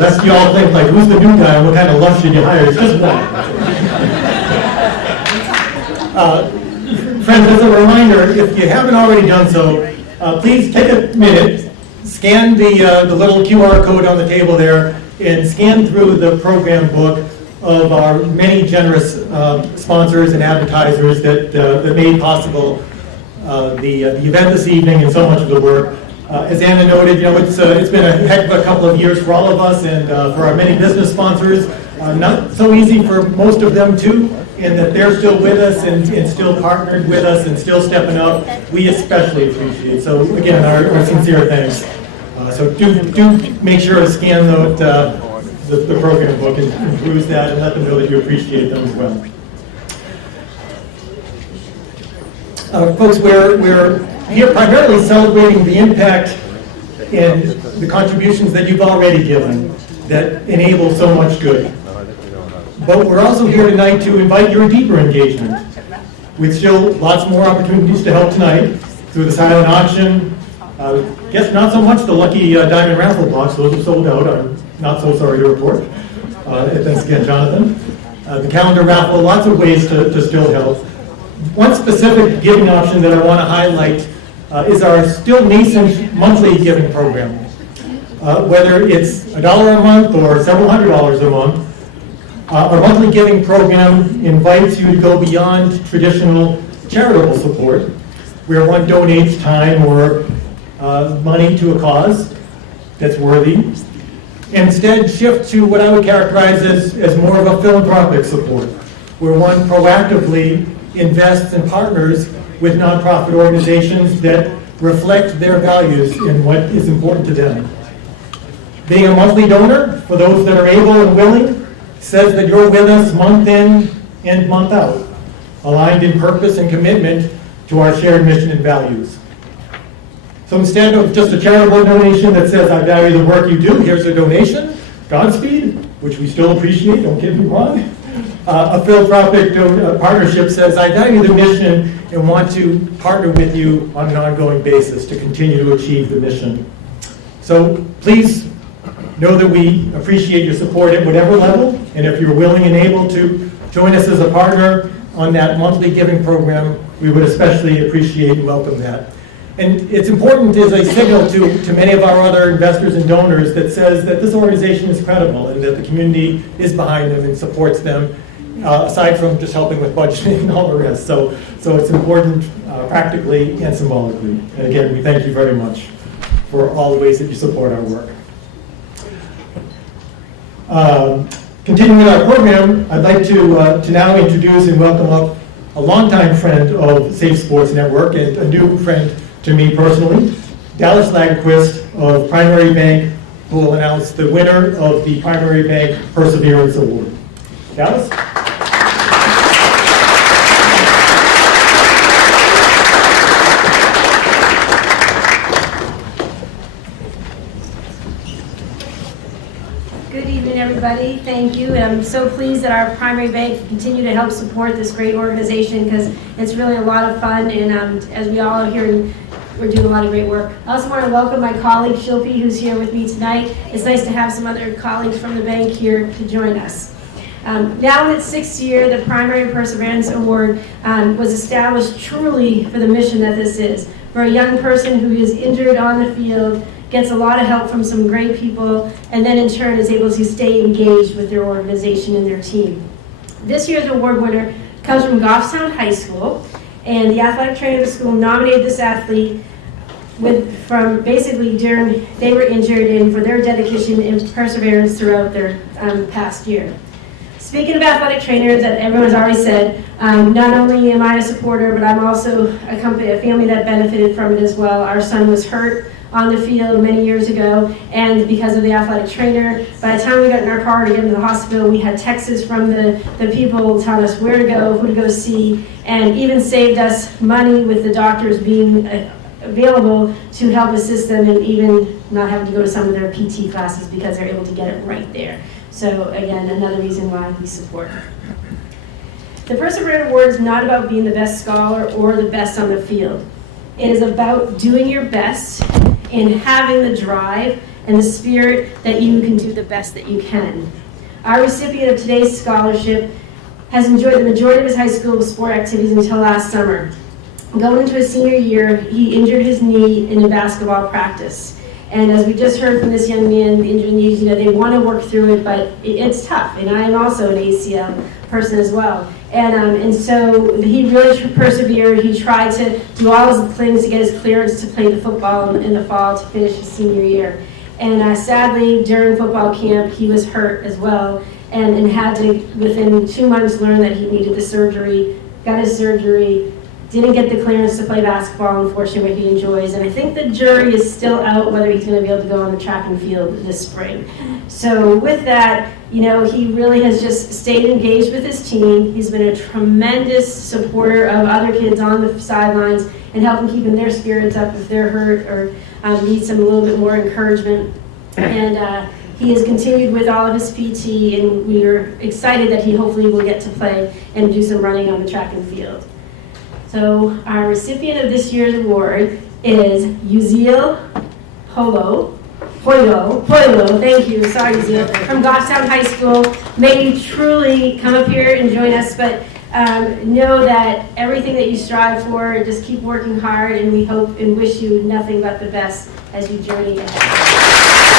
Lest you all think, like, who's the new guy and what kind of lunch did you hire? It's just one. Friends, as a reminder, if you haven't already done so, please take a minute, scan the little QR code on the table there, and scan through the program book of our many generous sponsors and advertisers that made possible the event this evening and so much of the work. As Anna noted, it's been a heck of a couple of years for all of us and for our many business sponsors. Not so easy for most of them too, in that they're still with us and still partnered with us and still stepping up. We especially appreciate it. So again, our sincere thanks. So do make sure to scan the program book and peruse that and let them know that you appreciate them as well. Folks, we're here primarily celebrating the impact and the contributions that you've already given that enable so much good. But we're also here tonight to invite your deeper engagement with still lots more opportunities to help tonight through the silent auction. Guess not so much the lucky diamond raffle box. Those are sold out. I'm not so sorry to report. Thanks again, Jonathan. The calendar raffle, lots of ways to still help. One specific giving option that I want to highlight is our still nascent monthly giving program. Whether it's $1 a month or several $100s a month, our monthly giving program invites you to go beyond traditional charitable support, where one donates time or money to a cause that's worthy. Instead, shift to what I would characterize as more of a philanthropic support, where one proactively invests and partners with nonprofit organizations that reflect their values and what is important to them. Being a monthly donor, for those that are able and willing, says that you're with us month in and month out, aligned in purpose and commitment to our shared mission and values. So instead of just a charitable donation that says, I value the work you do, here's a donation, Godspeed, which we still appreciate, don't get me wrong. A philanthropic partnership says, I value the mission and want to partner with you on an ongoing basis to continue to achieve the mission. So please know that we appreciate your support at whatever level, and if you're willing and able to join us as a partner on that monthly giving program, we would especially appreciate and welcome that. And it's important as a signal to many of our other investors and donors that says that this organization is credible and that the community is behind them and supports them, aside from just helping with budgeting and all the rest. So it's important practically and symbolically. And again, we thank you very much for all the ways that you support our work. Continuing with our program, I'd like to now introduce and welcome up a longtime friend of Safe Sports Network and a new friend to me personally, Dallas Lagerquist of Primary Bank, who will announce the winner of the Primary Bank Perseverance Award. Dallas? Good evening, everybody. Thank you. And I'm so pleased that our primary bank can continue to help support this great organization because it's really a lot of fun. And as we all are here, we're doing a lot of great work. I also want to welcome my colleague, Shilpi, who's here with me tonight. It's nice to have some other colleagues from the bank here to join us. Now in its sixth year, the Primary Perseverance Award was established truly for the mission that this is. For a young person who is injured on the field, gets a lot of help from some great people, and then in turn is able to stay engaged with their organization and their team. This year's award winner comes from Goffstown High School, and the athletic trainer of the school nominated this athlete from basically during they were injured and for their dedication and perseverance throughout their past year. Speaking of athletic trainers, that everyone's already said, not only am I a supporter, but I'm also a family that benefited from it as well. Our son was hurt on the field many years ago, and because of the athletic trainer, by the time we got in our car to get to the hospital, we had texts from the people telling us where to go, who to go see, and even saved us money with the doctors being available to help assist them and even not having to go to some of their PT classes because they're able to get it right there. So again, another reason why we support her. The Perseverance Award is not about being the best scholar or the best on the field. It is about doing your best and having the drive and the spirit that you can do the best that you can. Our recipient of today's scholarship has enjoyed the majority of his high school sport activities until last summer. Going into his senior year, he injured his knee in a basketball practice. And as we just heard from this young man, the injured knees, they want to work through it, but it's tough. And I am also an ACL person as well. And so he really persevered. He tried to do all his things to get his clearance to play the football in the fall to finish his senior year. And sadly, during football camp, he was hurt as well and had to, within 2 months, learn that he needed the surgery, got his surgery, didn't get the clearance to play basketball, unfortunately, what he enjoys. And I think the jury is still out whether he's going to be able to go on the track and field this spring. So with that, he really has just stayed engaged with his team. He's been a tremendous supporter of other kids on the sidelines and helping keeping their spirits up if they're hurt or need some a little bit more encouragement. And he has continued with all of his PT, and we are excited that he hopefully will get to play and do some running on the track and field. So our recipient of this year's award is Uzil Polo, thank you, sorry Uzil, from Goffstown High School. May you truly come up here and join us, but know that everything that you strive for, just keep working hard, and we hope and wish you nothing but the best as you journey ahead.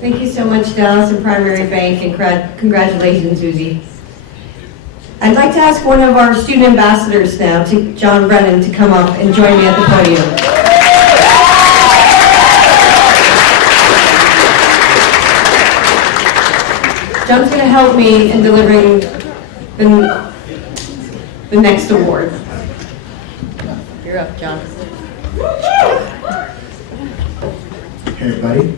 Thank you so much, Dallas and Primary Bank, and congratulations, Uzi. I'd like to ask one of our student ambassadors now, John Brennan, to come up and join me at the podium. John's going to help me in delivering the next award. You're up, John. Hey, everybody.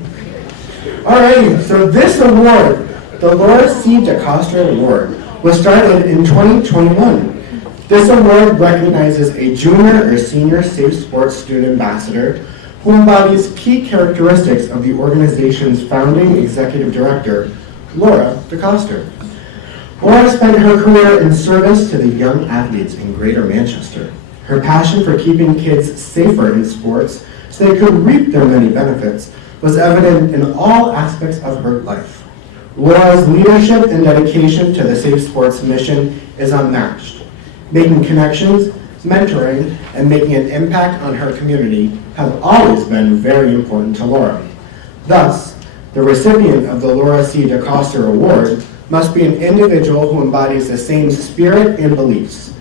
Alrighty, so this award, the Laura C. Decoster Award, was started in 2021. This award recognizes a junior or senior safe sports student ambassador who embodies key characteristics of the organization's founding executive director, Laura Decoster. Laura spent her career in service to the young athletes in Greater Manchester. Her passion for keeping kids safer in sports so they could reap their many benefits was evident in all aspects of her life. Laura's leadership and dedication to the Safe Sports mission is unmatched. Making connections, mentoring, and making an impact on her community have always been very important to Laura. Thus, the recipient of the Laura C. Decoster Award must be an individual who embodies the same spirit and beliefs.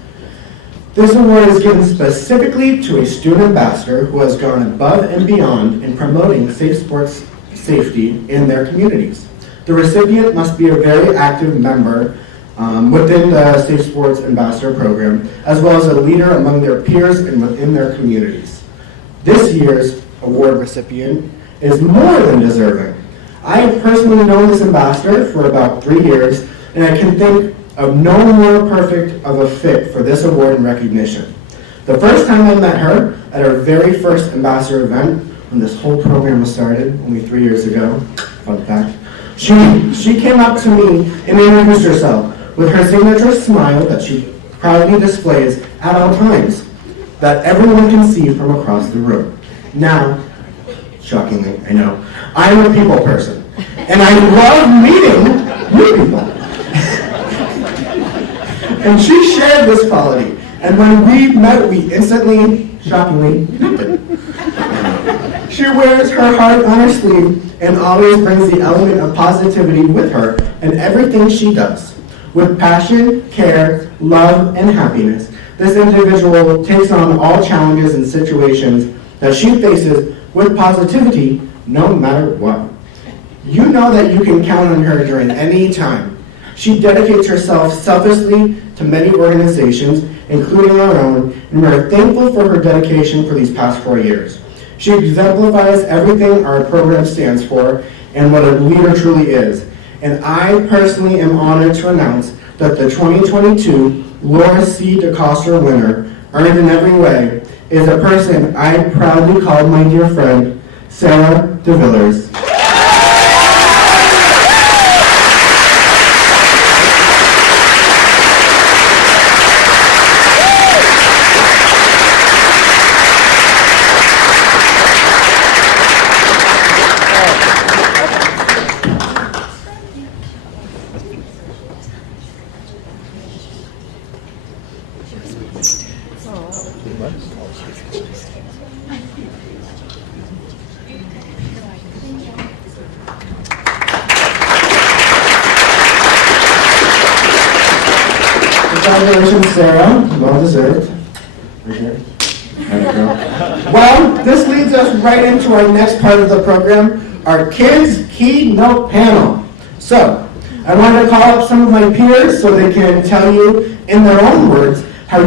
This award is given specifically to a student ambassador who has gone above and beyond in promoting safe sports safety in their communities. The recipient must be a very active member within the Safe Sports Ambassador Program, as well as a leader among their peers and within their communities. This year's award recipient is more than deserving. I have personally known this ambassador for about 3 years, and I can think of no more perfect of a fit for this award and recognition. The first time I met her at our very first ambassador event, when this whole program was started, only 3 years ago, fun fact, she came up to me and introduced herself with her signature smile that she proudly displays at all times, that everyone can see from across the room. Now, shockingly, I know, I'm a people person, and I love meeting new people. And she shared this quality, and when we met, we instantly, shockingly, connected. She wears her heart on her sleeve and always brings the element of positivity with her in everything she does. With passion, care, love, and happiness, This individual takes on all challenges and situations that she faces with positivity, no matter what. You know that you can count on her during any time. She dedicates herself selflessly to many organizations, including our own, and we are thankful for her dedication for these past 4 years. She exemplifies everything our program stands for and what a leader truly is. And I personally am honored to announce that the 2022 Laura C. Decoster winner, earned in every way, is a person I proudly call my dear friend, Sarah DeVillers. Congratulations, Sarah. Well deserved. Right here. There you go. Well, this leads us right into our next part of the program, our Kids Keynote Panel. So, I want to call up some of my peers so they can tell you in their own words how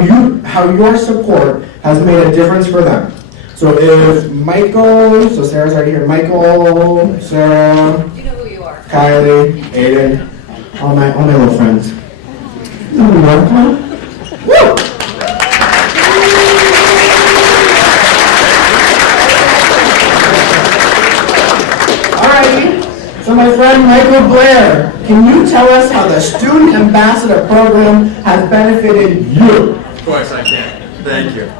your support has made a difference for them. So if Michael, so Sarah's right here, Michael, Sarah, You know who you are. Kylie, Aiden, all my little friends. Woo! Alrighty, so my friend Michael Blair, can you tell us how the Student Ambassador Program has benefited you? Of course I can. Thank you.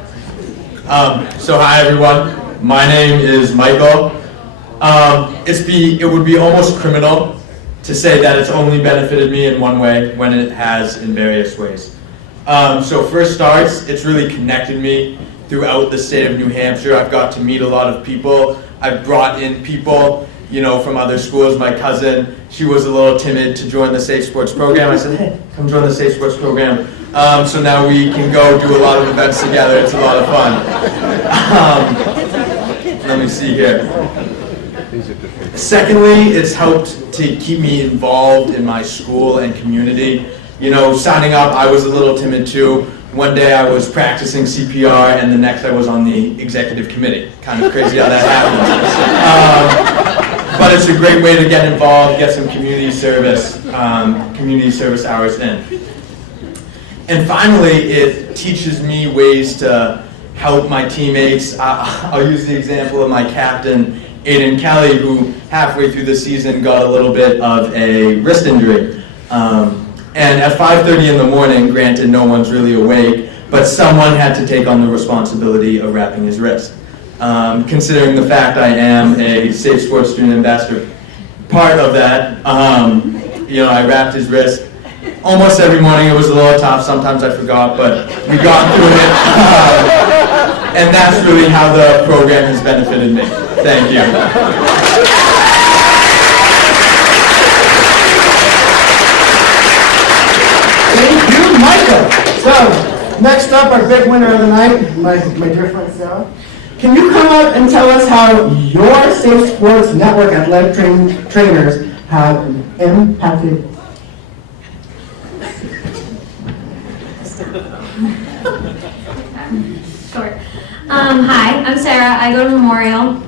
So hi everyone. My name is Michael. It would be almost criminal to say that it's only benefited me in one way when it has in various ways. So for starts, it's really connected me throughout the state of New Hampshire. I've got to meet a lot of people. I've brought in people, from other schools. My cousin, she was a little timid to join the Safe Sports program. I said, hey, come join the Safe Sports program. So now we can go do a lot of events together. It's a lot of fun. Let me see here. Secondly, it's helped to keep me involved in my school and community. Signing up, I was a little timid too. One day I was practicing CPR and the next I was on the executive committee. Kind of crazy how that happens. But it's a great way to get involved, get some community service hours in. And finally, it teaches me ways to help my teammates. I'll use the example of my captain, Aiden Kelly, who halfway through the season got a little bit of a wrist injury. And at 5:30 in the morning, granted no one's really awake, but someone had to take on the responsibility of wrapping his wrist. Considering the fact I am a Safe Sports Student Ambassador, part of that, I wrapped his wrist. Almost every morning it was a little tough, sometimes I forgot, but we got through it. And that's really how the program has benefited me. Thank you. Thank you, Michael. So, next up, our big winner of the night, my dear friend Sarah. Can you come up and tell us how your Safe Sports Network athletic trainers have impacted? Short. Hi, I'm Sarah. I go to Memorial.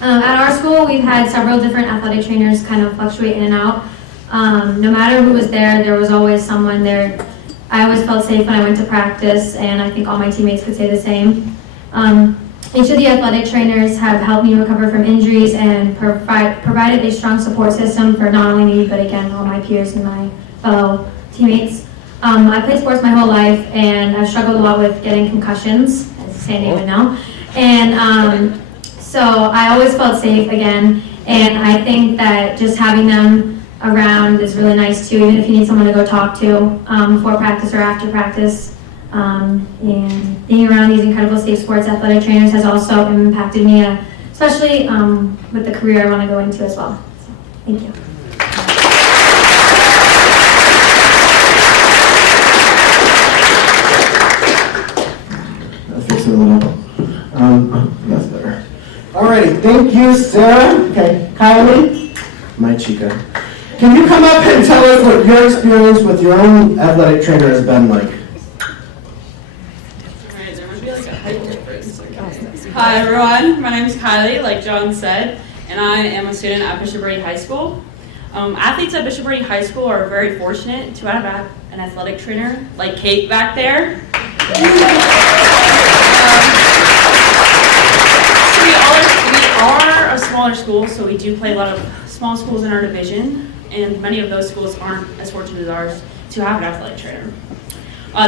At our school, we've had several different athletic trainers kind of fluctuate in and out. No matter who was there was always someone there. I always felt safe when I went to practice, and I think all my teammates could say the same. Each of the athletic trainers have helped me recover from injuries and provided a strong support system for not only me, but again, all my peers and my fellow teammates. I played sports my whole life, and I've struggled a lot with getting concussions, as Sandy would know. And so I always felt safe again, and I think that just having them around is really nice too, even if you need someone to go talk to before practice or after practice. And being around these incredible Safe Sports athletic trainers has also impacted me, especially with the career I want to go into as well. So, thank you. thank you, Sarah. Okay, Kylie, my chica. Can you come up and tell us what your experience with your own athletic trainer has been like? Hi everyone, my name is Kylie, like John said, and I am a student at Bishop Brady High School. Athletes at Bishop Brady High School are very fortunate to have an athletic trainer like Kate back there. We are a smaller school, so we do play a lot of small schools in our division, and many of those schools aren't as fortunate as ours to have an athletic trainer.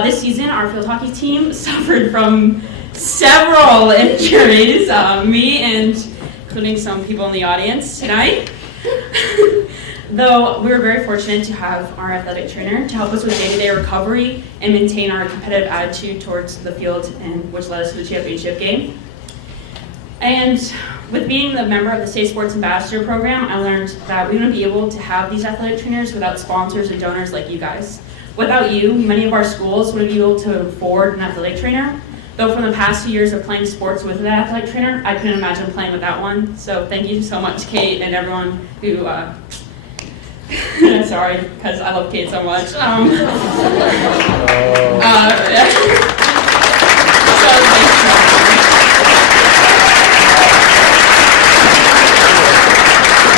This season, our field hockey team suffered from several injuries, me and including some people in the audience tonight. Though we were very fortunate to have our athletic trainer to help us with day-to-day recovery and maintain our competitive attitude towards the field, and which led us to the championship game. And with being the member of the State Sports Ambassador Program, I learned that we wouldn't be able to have these athletic trainers without sponsors and donors like you guys. Without you, many of our schools wouldn't be able to afford an athletic trainer. Though from the past 2 years of playing sports with an athletic trainer, I couldn't imagine playing without one. So thank you so much, Kate, and everyone who, sorry, because I love Kate so much.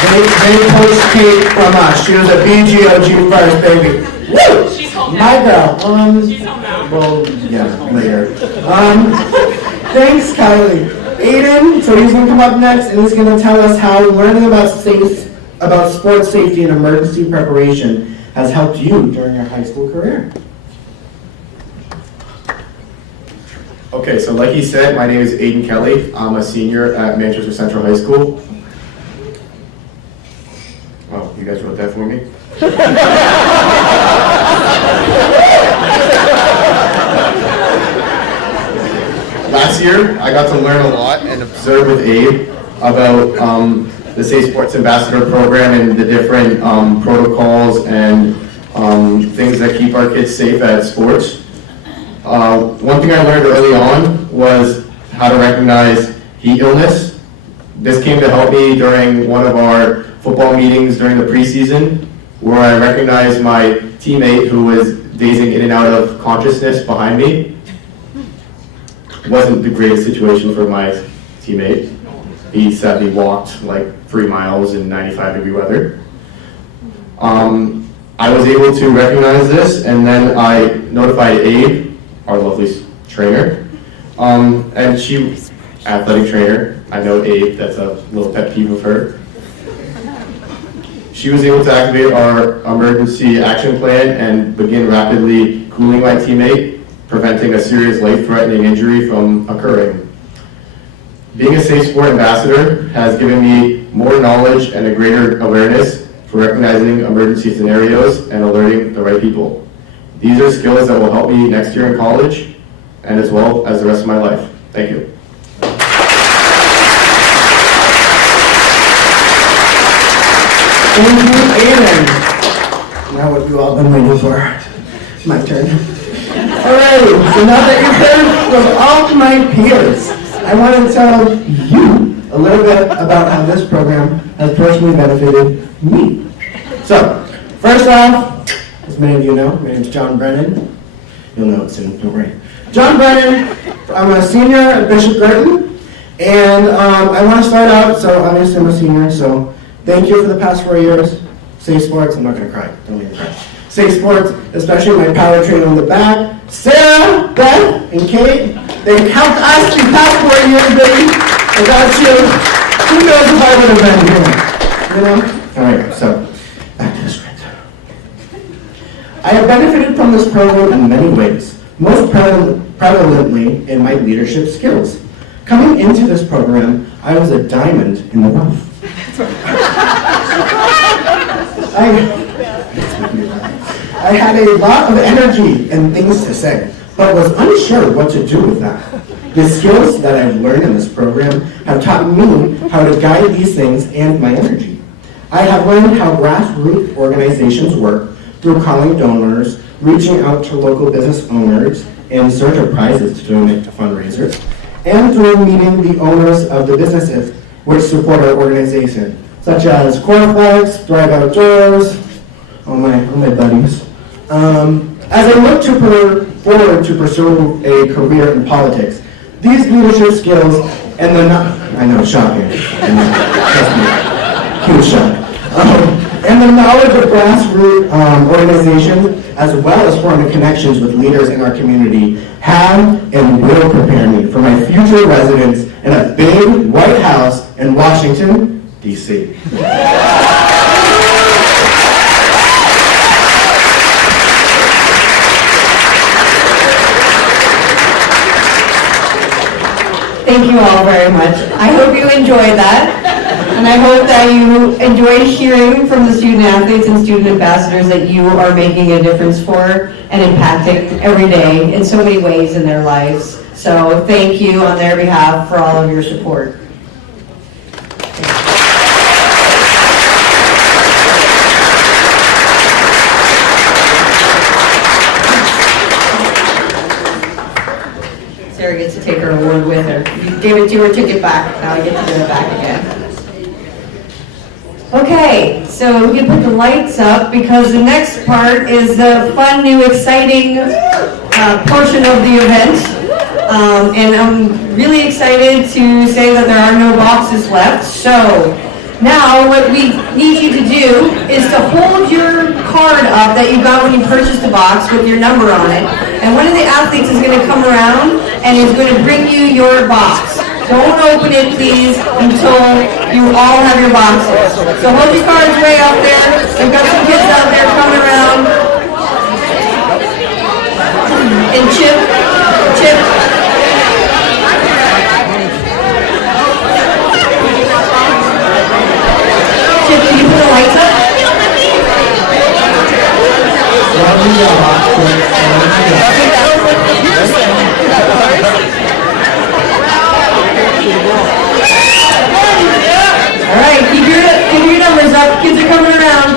They poached Kate from us. She was a BGOG first, baby. Woo! She's home My now. girl. She's home now. Well, yeah, later. Thanks, Kylie. Aiden, so he's going to come up next and he's going to tell us how learning about sports safety and emergency preparation has helped you during your high school career. Okay, so like he said, my name is Aiden Kelly. I'm a senior at Manchester Central High School. Oh, you guys wrote that for me? Last year, I got to learn a lot and observe with Abe about the Safe Sports Ambassador Program and the different protocols and things that keep our kids safe at sports. One thing I learned early on was how to recognize heat illness. This came to help me during one of our football meetings during the preseason, where I recognized my teammate who was dazing in and out of consciousness behind me. It wasn't the greatest situation for my teammate. He sadly walked like 3 miles in 95-degree weather. I was able to recognize this, and then I notified Abe, our lovely trainer, and she, athletic trainer, I know Abe, that's a little pet peeve of her. She was able to activate our emergency action plan and begin rapidly cooling my teammate, preventing a serious life-threatening injury from occurring. Being a Safe Sport Ambassador has given me more knowledge and a greater awareness for recognizing emergency scenarios and alerting the right people. These are skills that will help me next year in college and as well as the rest of my life. Thank you. Thank you, Aiden. Now what you all been waiting for. My turn. Alrighty, so now that you've heard from all my peers, I want to tell you a little bit about how this program has personally benefited me. So, first off, as many of you know, my name's John Brennan. You'll know it soon, don't worry. John Brennan, I'm a senior at Bishop Girton, and I want to start out, so obviously I'm a senior, so thank you for the past 4 years. Safe Sports, I'm not going to cry, don't even cry. Safe Sports, especially my power trainer on the back, Sarah, Beth, and Kate, they've helped us these past 4 years, baby. Without you, who knows if I would have been here, you know? Alright, so, back to the script. I have benefited from this program in many ways, most prevalently in my leadership skills. Coming into this program, I was a diamond in the rough. I had a lot of energy and things to say, but was unsure what to do with that. The skills that I've learned in this program have taught me how to guide these things and my energy. I have learned how grassroots organizations work through calling donors, reaching out to local business owners in search of prizes to donate to fundraisers, and through meeting the owners of the businesses which support our organization, such as Corplex, Thrive Outdoors, all my buddies. As I look forward to pursue a career in politics, these leadership skills and I know, shocking, trust me, huge shock. And the knowledge of grassroots organizations, as well as forming connections with leaders in our community, have and will prepare me for my future residence in a big White House in Washington, D.C. Thank you all very much. I hope you enjoyed that. And I hope that you enjoyed hearing from the student athletes and student ambassadors that you are making a difference for and impacting every day in so many ways in their lives. So thank you on their behalf for all of your support. Sarah gets to take her award with her. You gave it to her, took it back. Now I get to give it back again. Okay, so we can put the lights up because the next part is the fun, new, exciting portion of the event. And I'm really excited to say that there are no boxes left. So now what we need you to do is to hold your card up that you got when you purchased the box with your number on it. And one of the athletes is going to come around and is going to bring you your box. Don't open it, please, until you all have your boxes. So hold your cards way out there. We've got some kids out there coming around. And Chip. Chip, can you put the lights up? All right, keep your numbers up. Kids are coming around.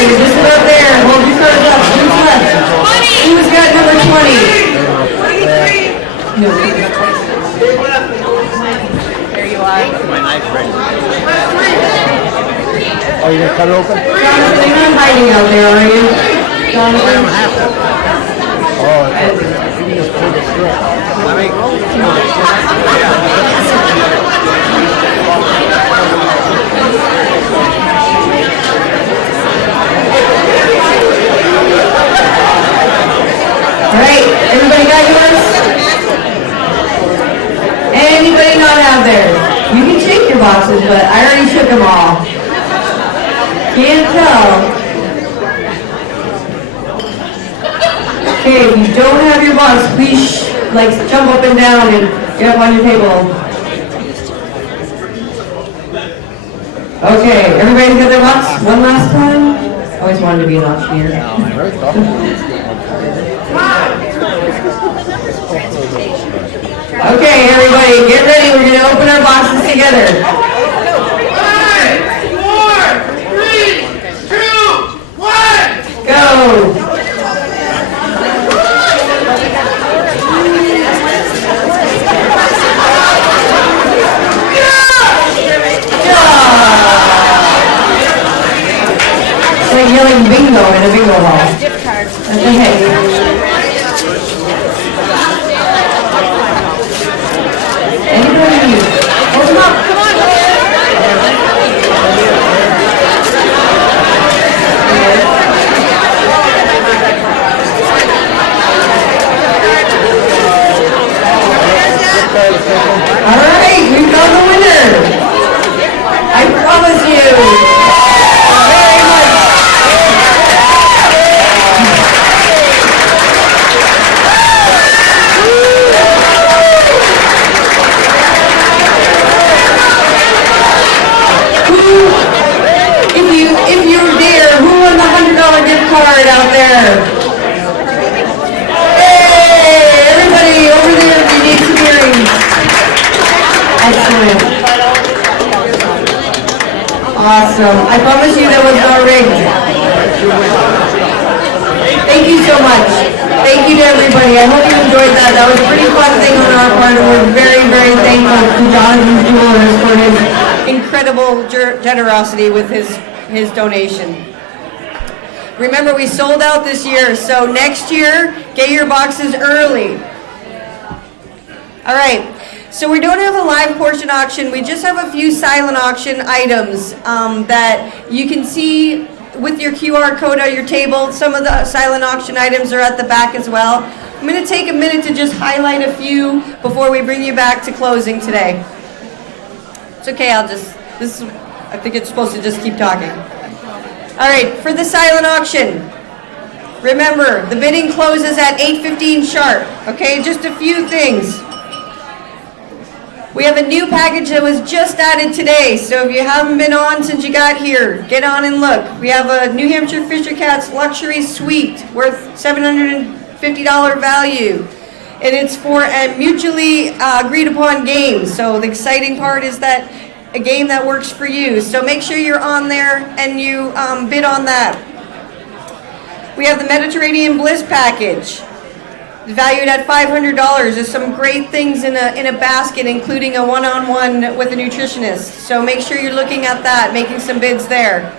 You're just about there. Hold your cards up. Who's left? Who's got number 20? 23. No. There you are. My knife ready. Oh, you're going to cut it open? Jonathan, you're not hiding out there, are you? Jonathan? Oh, you just pull the strip. Let me. All right, everybody got yours? Anybody not have theirs? You can shake your boxes, but I already shook them all. Can't tell. Okay, if you don't have your box, please jump up and down and get up on your table. Okay, everybody's got their box? One last time? Always wanted to be an auctioneer. Okay, everybody, get ready. We're going to open our boxes together. 5, 4, 3, 2, 1, go! It's like yelling bingo in a bingo hall. Gift cards. That's okay. Anybody? Hold them up. Come on. All right, we've got the winner. I promise you. Very much. it out there. Hey, everybody over there, we need some earrings. Excellent. Awesome. I promise you that was not rigged. Thank you so much. Thank you to everybody. I hope you enjoyed that. That was a pretty fun thing on our part, and we're very, very thankful to Jonathan Jewelers for his incredible generosity with his donation. Remember, we sold out this year, so next year, get your boxes early. All right. So we don't have a live portion auction. We just have a few silent auction items that you can see with your QR code on your table. Some of the silent auction items are at the back as well. I'm going to take a minute to just highlight a few before we bring you back to closing today. It's okay, I think it's supposed to just keep talking. All right, for the silent auction, remember, the bidding closes at 8:15 sharp, okay? Just a few things. We have a new package that was just added today, so if you haven't been on since you got here, get on and look. We have a New Hampshire Fisher Cats luxury suite worth $750 value, and it's for a mutually agreed upon game. So the exciting part is that a game that works for you. So make sure you're on there and you bid on that. We have the Mediterranean Bliss package, valued at $500. There's some great things in a basket, including a one-on-one with a nutritionist. So make sure you're looking at that, making some bids there.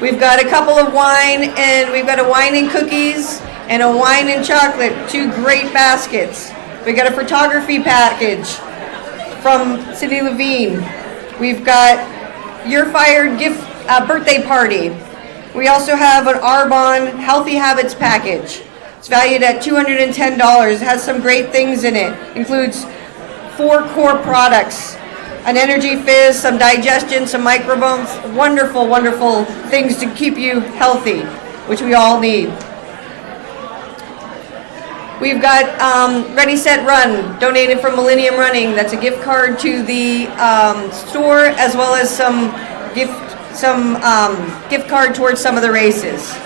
We've got a couple of wine, and we've got a wine and cookies and a wine and chocolate, two great baskets. We got a photography package from Cindy Levine. We've got Your Fired gift birthday party. We also have an Arbonne Healthy Habits package. It's valued at $210. It has some great things in it. Includes 4 core products, an energy fizz, some digestion, some microbes, wonderful, wonderful things to keep you healthy, which we all need. We've got Ready, Set, Run, donated from Millennium Running. That's a gift card to the store, as well as some gift card towards some of the races.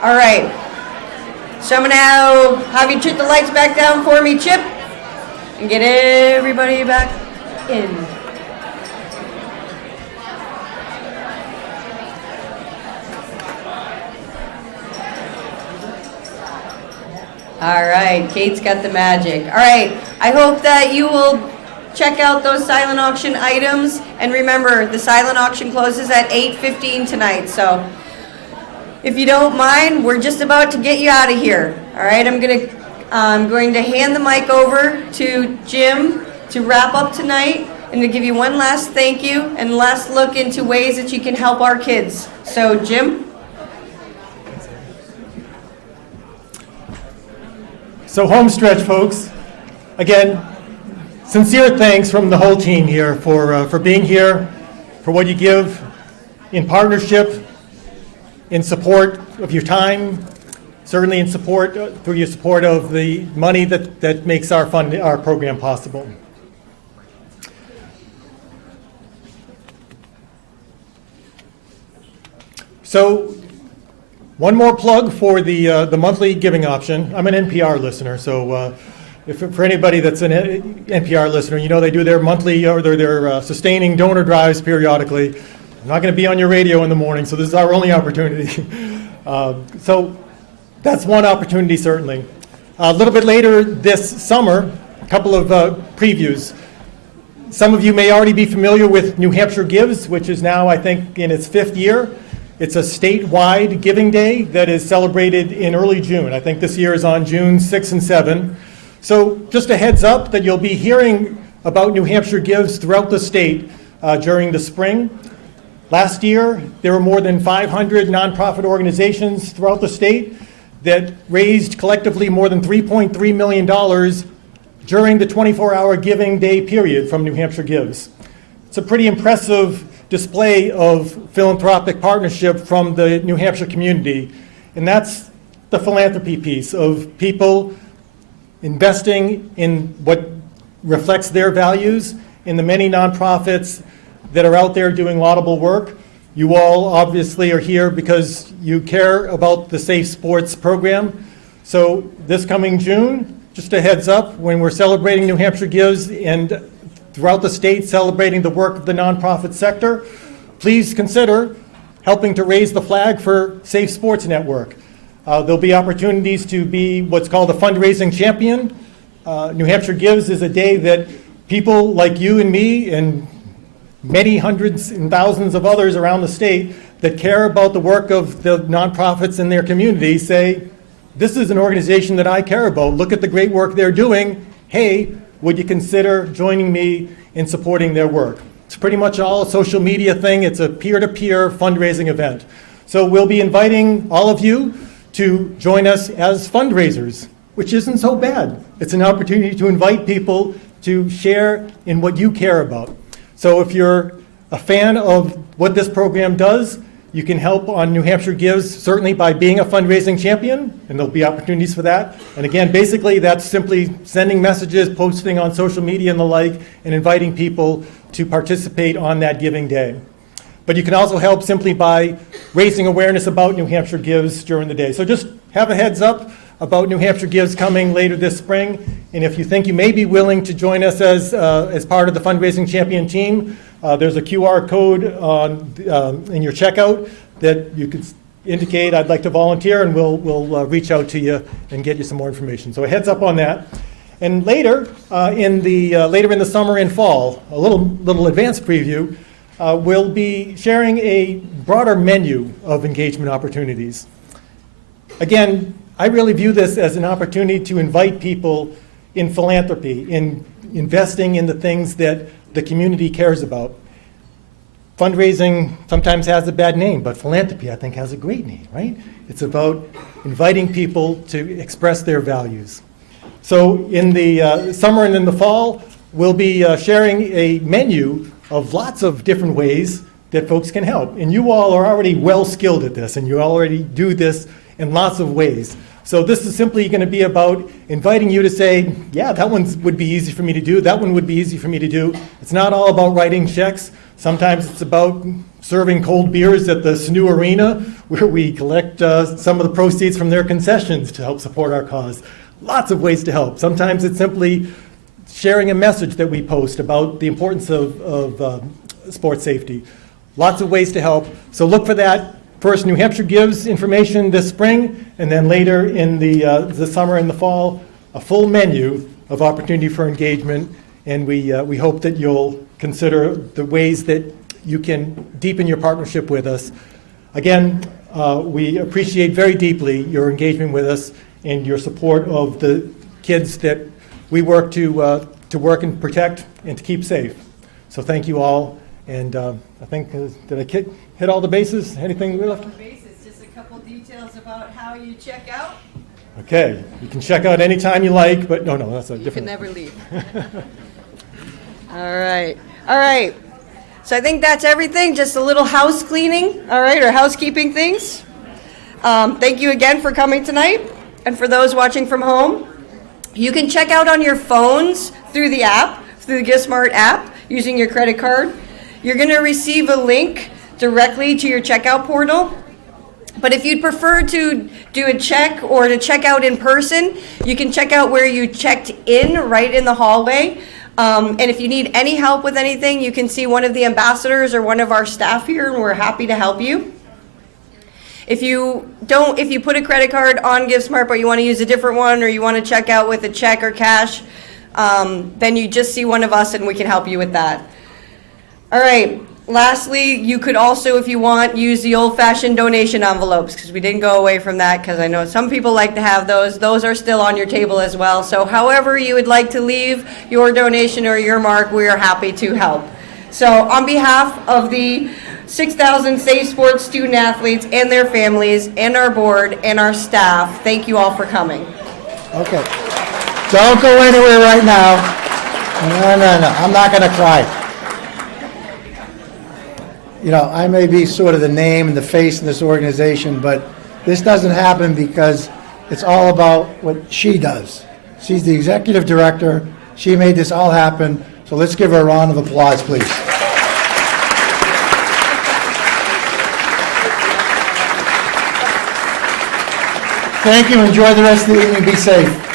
All right, so I'm going to have you chip the lights back down for me, Chip, and get everybody back in. All right, Kate's got the magic. All right, I hope that you will check out those silent auction items, and remember, the silent auction closes at 8:15 tonight, so if you don't mind, we're just about to get you out of here. All right, I'm going to hand the mic over to Jim to wrap up tonight and to give you one last thank you and last look into ways that you can help our kids. So, Jim? So home stretch, folks. Again, sincere thanks from the whole team here for being here, for what you give in partnership, in support of your time, certainly in support through your support of the money that makes our program possible. So, one more plug for the monthly giving option. I'm an NPR listener, so for anybody that's an NPR listener, you know they do their monthly or their sustaining donor drives periodically. I'm not going to be on your radio in the morning, so this is our only opportunity. So that's one opportunity, certainly. A little bit later this summer, a couple of previews. Some of you may already be familiar with New Hampshire Gives, which is now, I think, in its 5th year. It's a statewide giving day that is celebrated in early June. I think this year is on June 6 and 7. So just a heads up that you'll be hearing about New Hampshire Gives throughout the state during the spring. Last year, there were more than 500 nonprofit organizations throughout the state that raised collectively more than $3.3 million during the 24-hour giving day period from New Hampshire Gives. It's a pretty impressive display of philanthropic partnership from the New Hampshire community, and that's the philanthropy piece of people investing in what reflects their values in the many nonprofits that are out there doing laudable work. You all obviously are here because you care about the Safe Sports program. So this coming June, just a heads up, when we're celebrating New Hampshire Gives and throughout the state celebrating the work of the nonprofit sector, please consider helping to raise the flag for Safe Sports Network. There'll be opportunities to be what's called a fundraising champion. New Hampshire Gives is a day that people like you and me and many hundreds and thousands of others around the state that care about the work of the nonprofits in their community say, this is an organization that I care about. Look at the great work they're doing. Hey, would you consider joining me in supporting their work? It's pretty much all a social media thing. It's a peer-to-peer fundraising event. So we'll be inviting all of you to join us as fundraisers, which isn't so bad. It's an opportunity to invite people to share in what you care about. So if you're a fan of what this program does, you can help on New Hampshire Gives, certainly by being a fundraising champion, and there'll be opportunities for that. And again, basically that's simply sending messages, posting on social media and the like, and inviting people to participate on that giving day. But you can also help simply by raising awareness about New Hampshire Gives during the day. So just have a heads up about New Hampshire Gives coming later this spring. And if you think you may be willing to join us as part of the fundraising champion team, there's a QR code in your checkout that you can indicate I'd like to volunteer, and we'll reach out to you and get you some more information. So a heads up on that. And later in the summer and fall, a little advanced preview, we'll be sharing a broader menu of engagement opportunities. Again, I really view this as an opportunity to invite people in philanthropy, in investing in the things that the community cares about. Fundraising sometimes has a bad name, but philanthropy, I think, has a great name, right? It's about inviting people to express their values. So in the summer and in the fall, we'll be sharing a menu of lots of different ways that folks can help. And you all are already well skilled at this, and you already do this in lots of ways. So this is simply going to be about inviting you to say, yeah, that one would be easy for me to do, that one would be easy for me to do. It's not all about writing checks. Sometimes it's about serving cold beers at the SNU Arena, where we collect some of the proceeds from their concessions to help support our cause. Lots of ways to help. Sometimes it's simply sharing a message that we post about the importance of sports safety. Lots of ways to help. So look for that. First, New Hampshire Gives information this spring, and then later in the summer and the fall, a full menu of opportunity for engagement. And we hope that you'll consider the ways that you can deepen your partnership with us. Again, we appreciate very deeply your engagement with us and your support of the kids that we work to work and protect and to keep safe. So thank you all. And I think, did I hit all the bases? Anything we left? Just a couple details about how you check out. Okay, you can check out anytime you like, but no, that's a different. You can never leave. All right. So I think that's everything, just a little house cleaning, all right, or housekeeping things. Thank you again for coming tonight. And for those watching from home, you can check out on your phones through the app, through the GiftSmart app, using your credit card. You're going to receive a link directly to your checkout portal. But if you'd prefer to do a check or to check out in person, you can check out where you checked in right in the hallway. And if you need any help with anything, you can see one of the ambassadors or one of our staff here, and we're happy to help you. If you put a credit card on GiftSmart, but you want to use a different one, or you want to check out with a check or cash, then you just see one of us and we can help you with that. All right. Lastly, you could also, if you want, use the old-fashioned donation envelopes, because we didn't go away from that, because I know some people like to have those. Those are still on your table as well. So however you would like to leave your donation or your mark, we are happy to help. So on behalf of the 6,000 Safe Sports student athletes and their families and our board and our staff, thank you all for coming. Okay. Don't go anywhere right now. No. I'm not going to cry. You know, I may be sort of the name and the face of this organization, but this doesn't happen because it's all about what she does. She's the executive director. She made this all happen. So let's give her a round of applause, please. Thank you. Enjoy the rest of the evening. Be safe.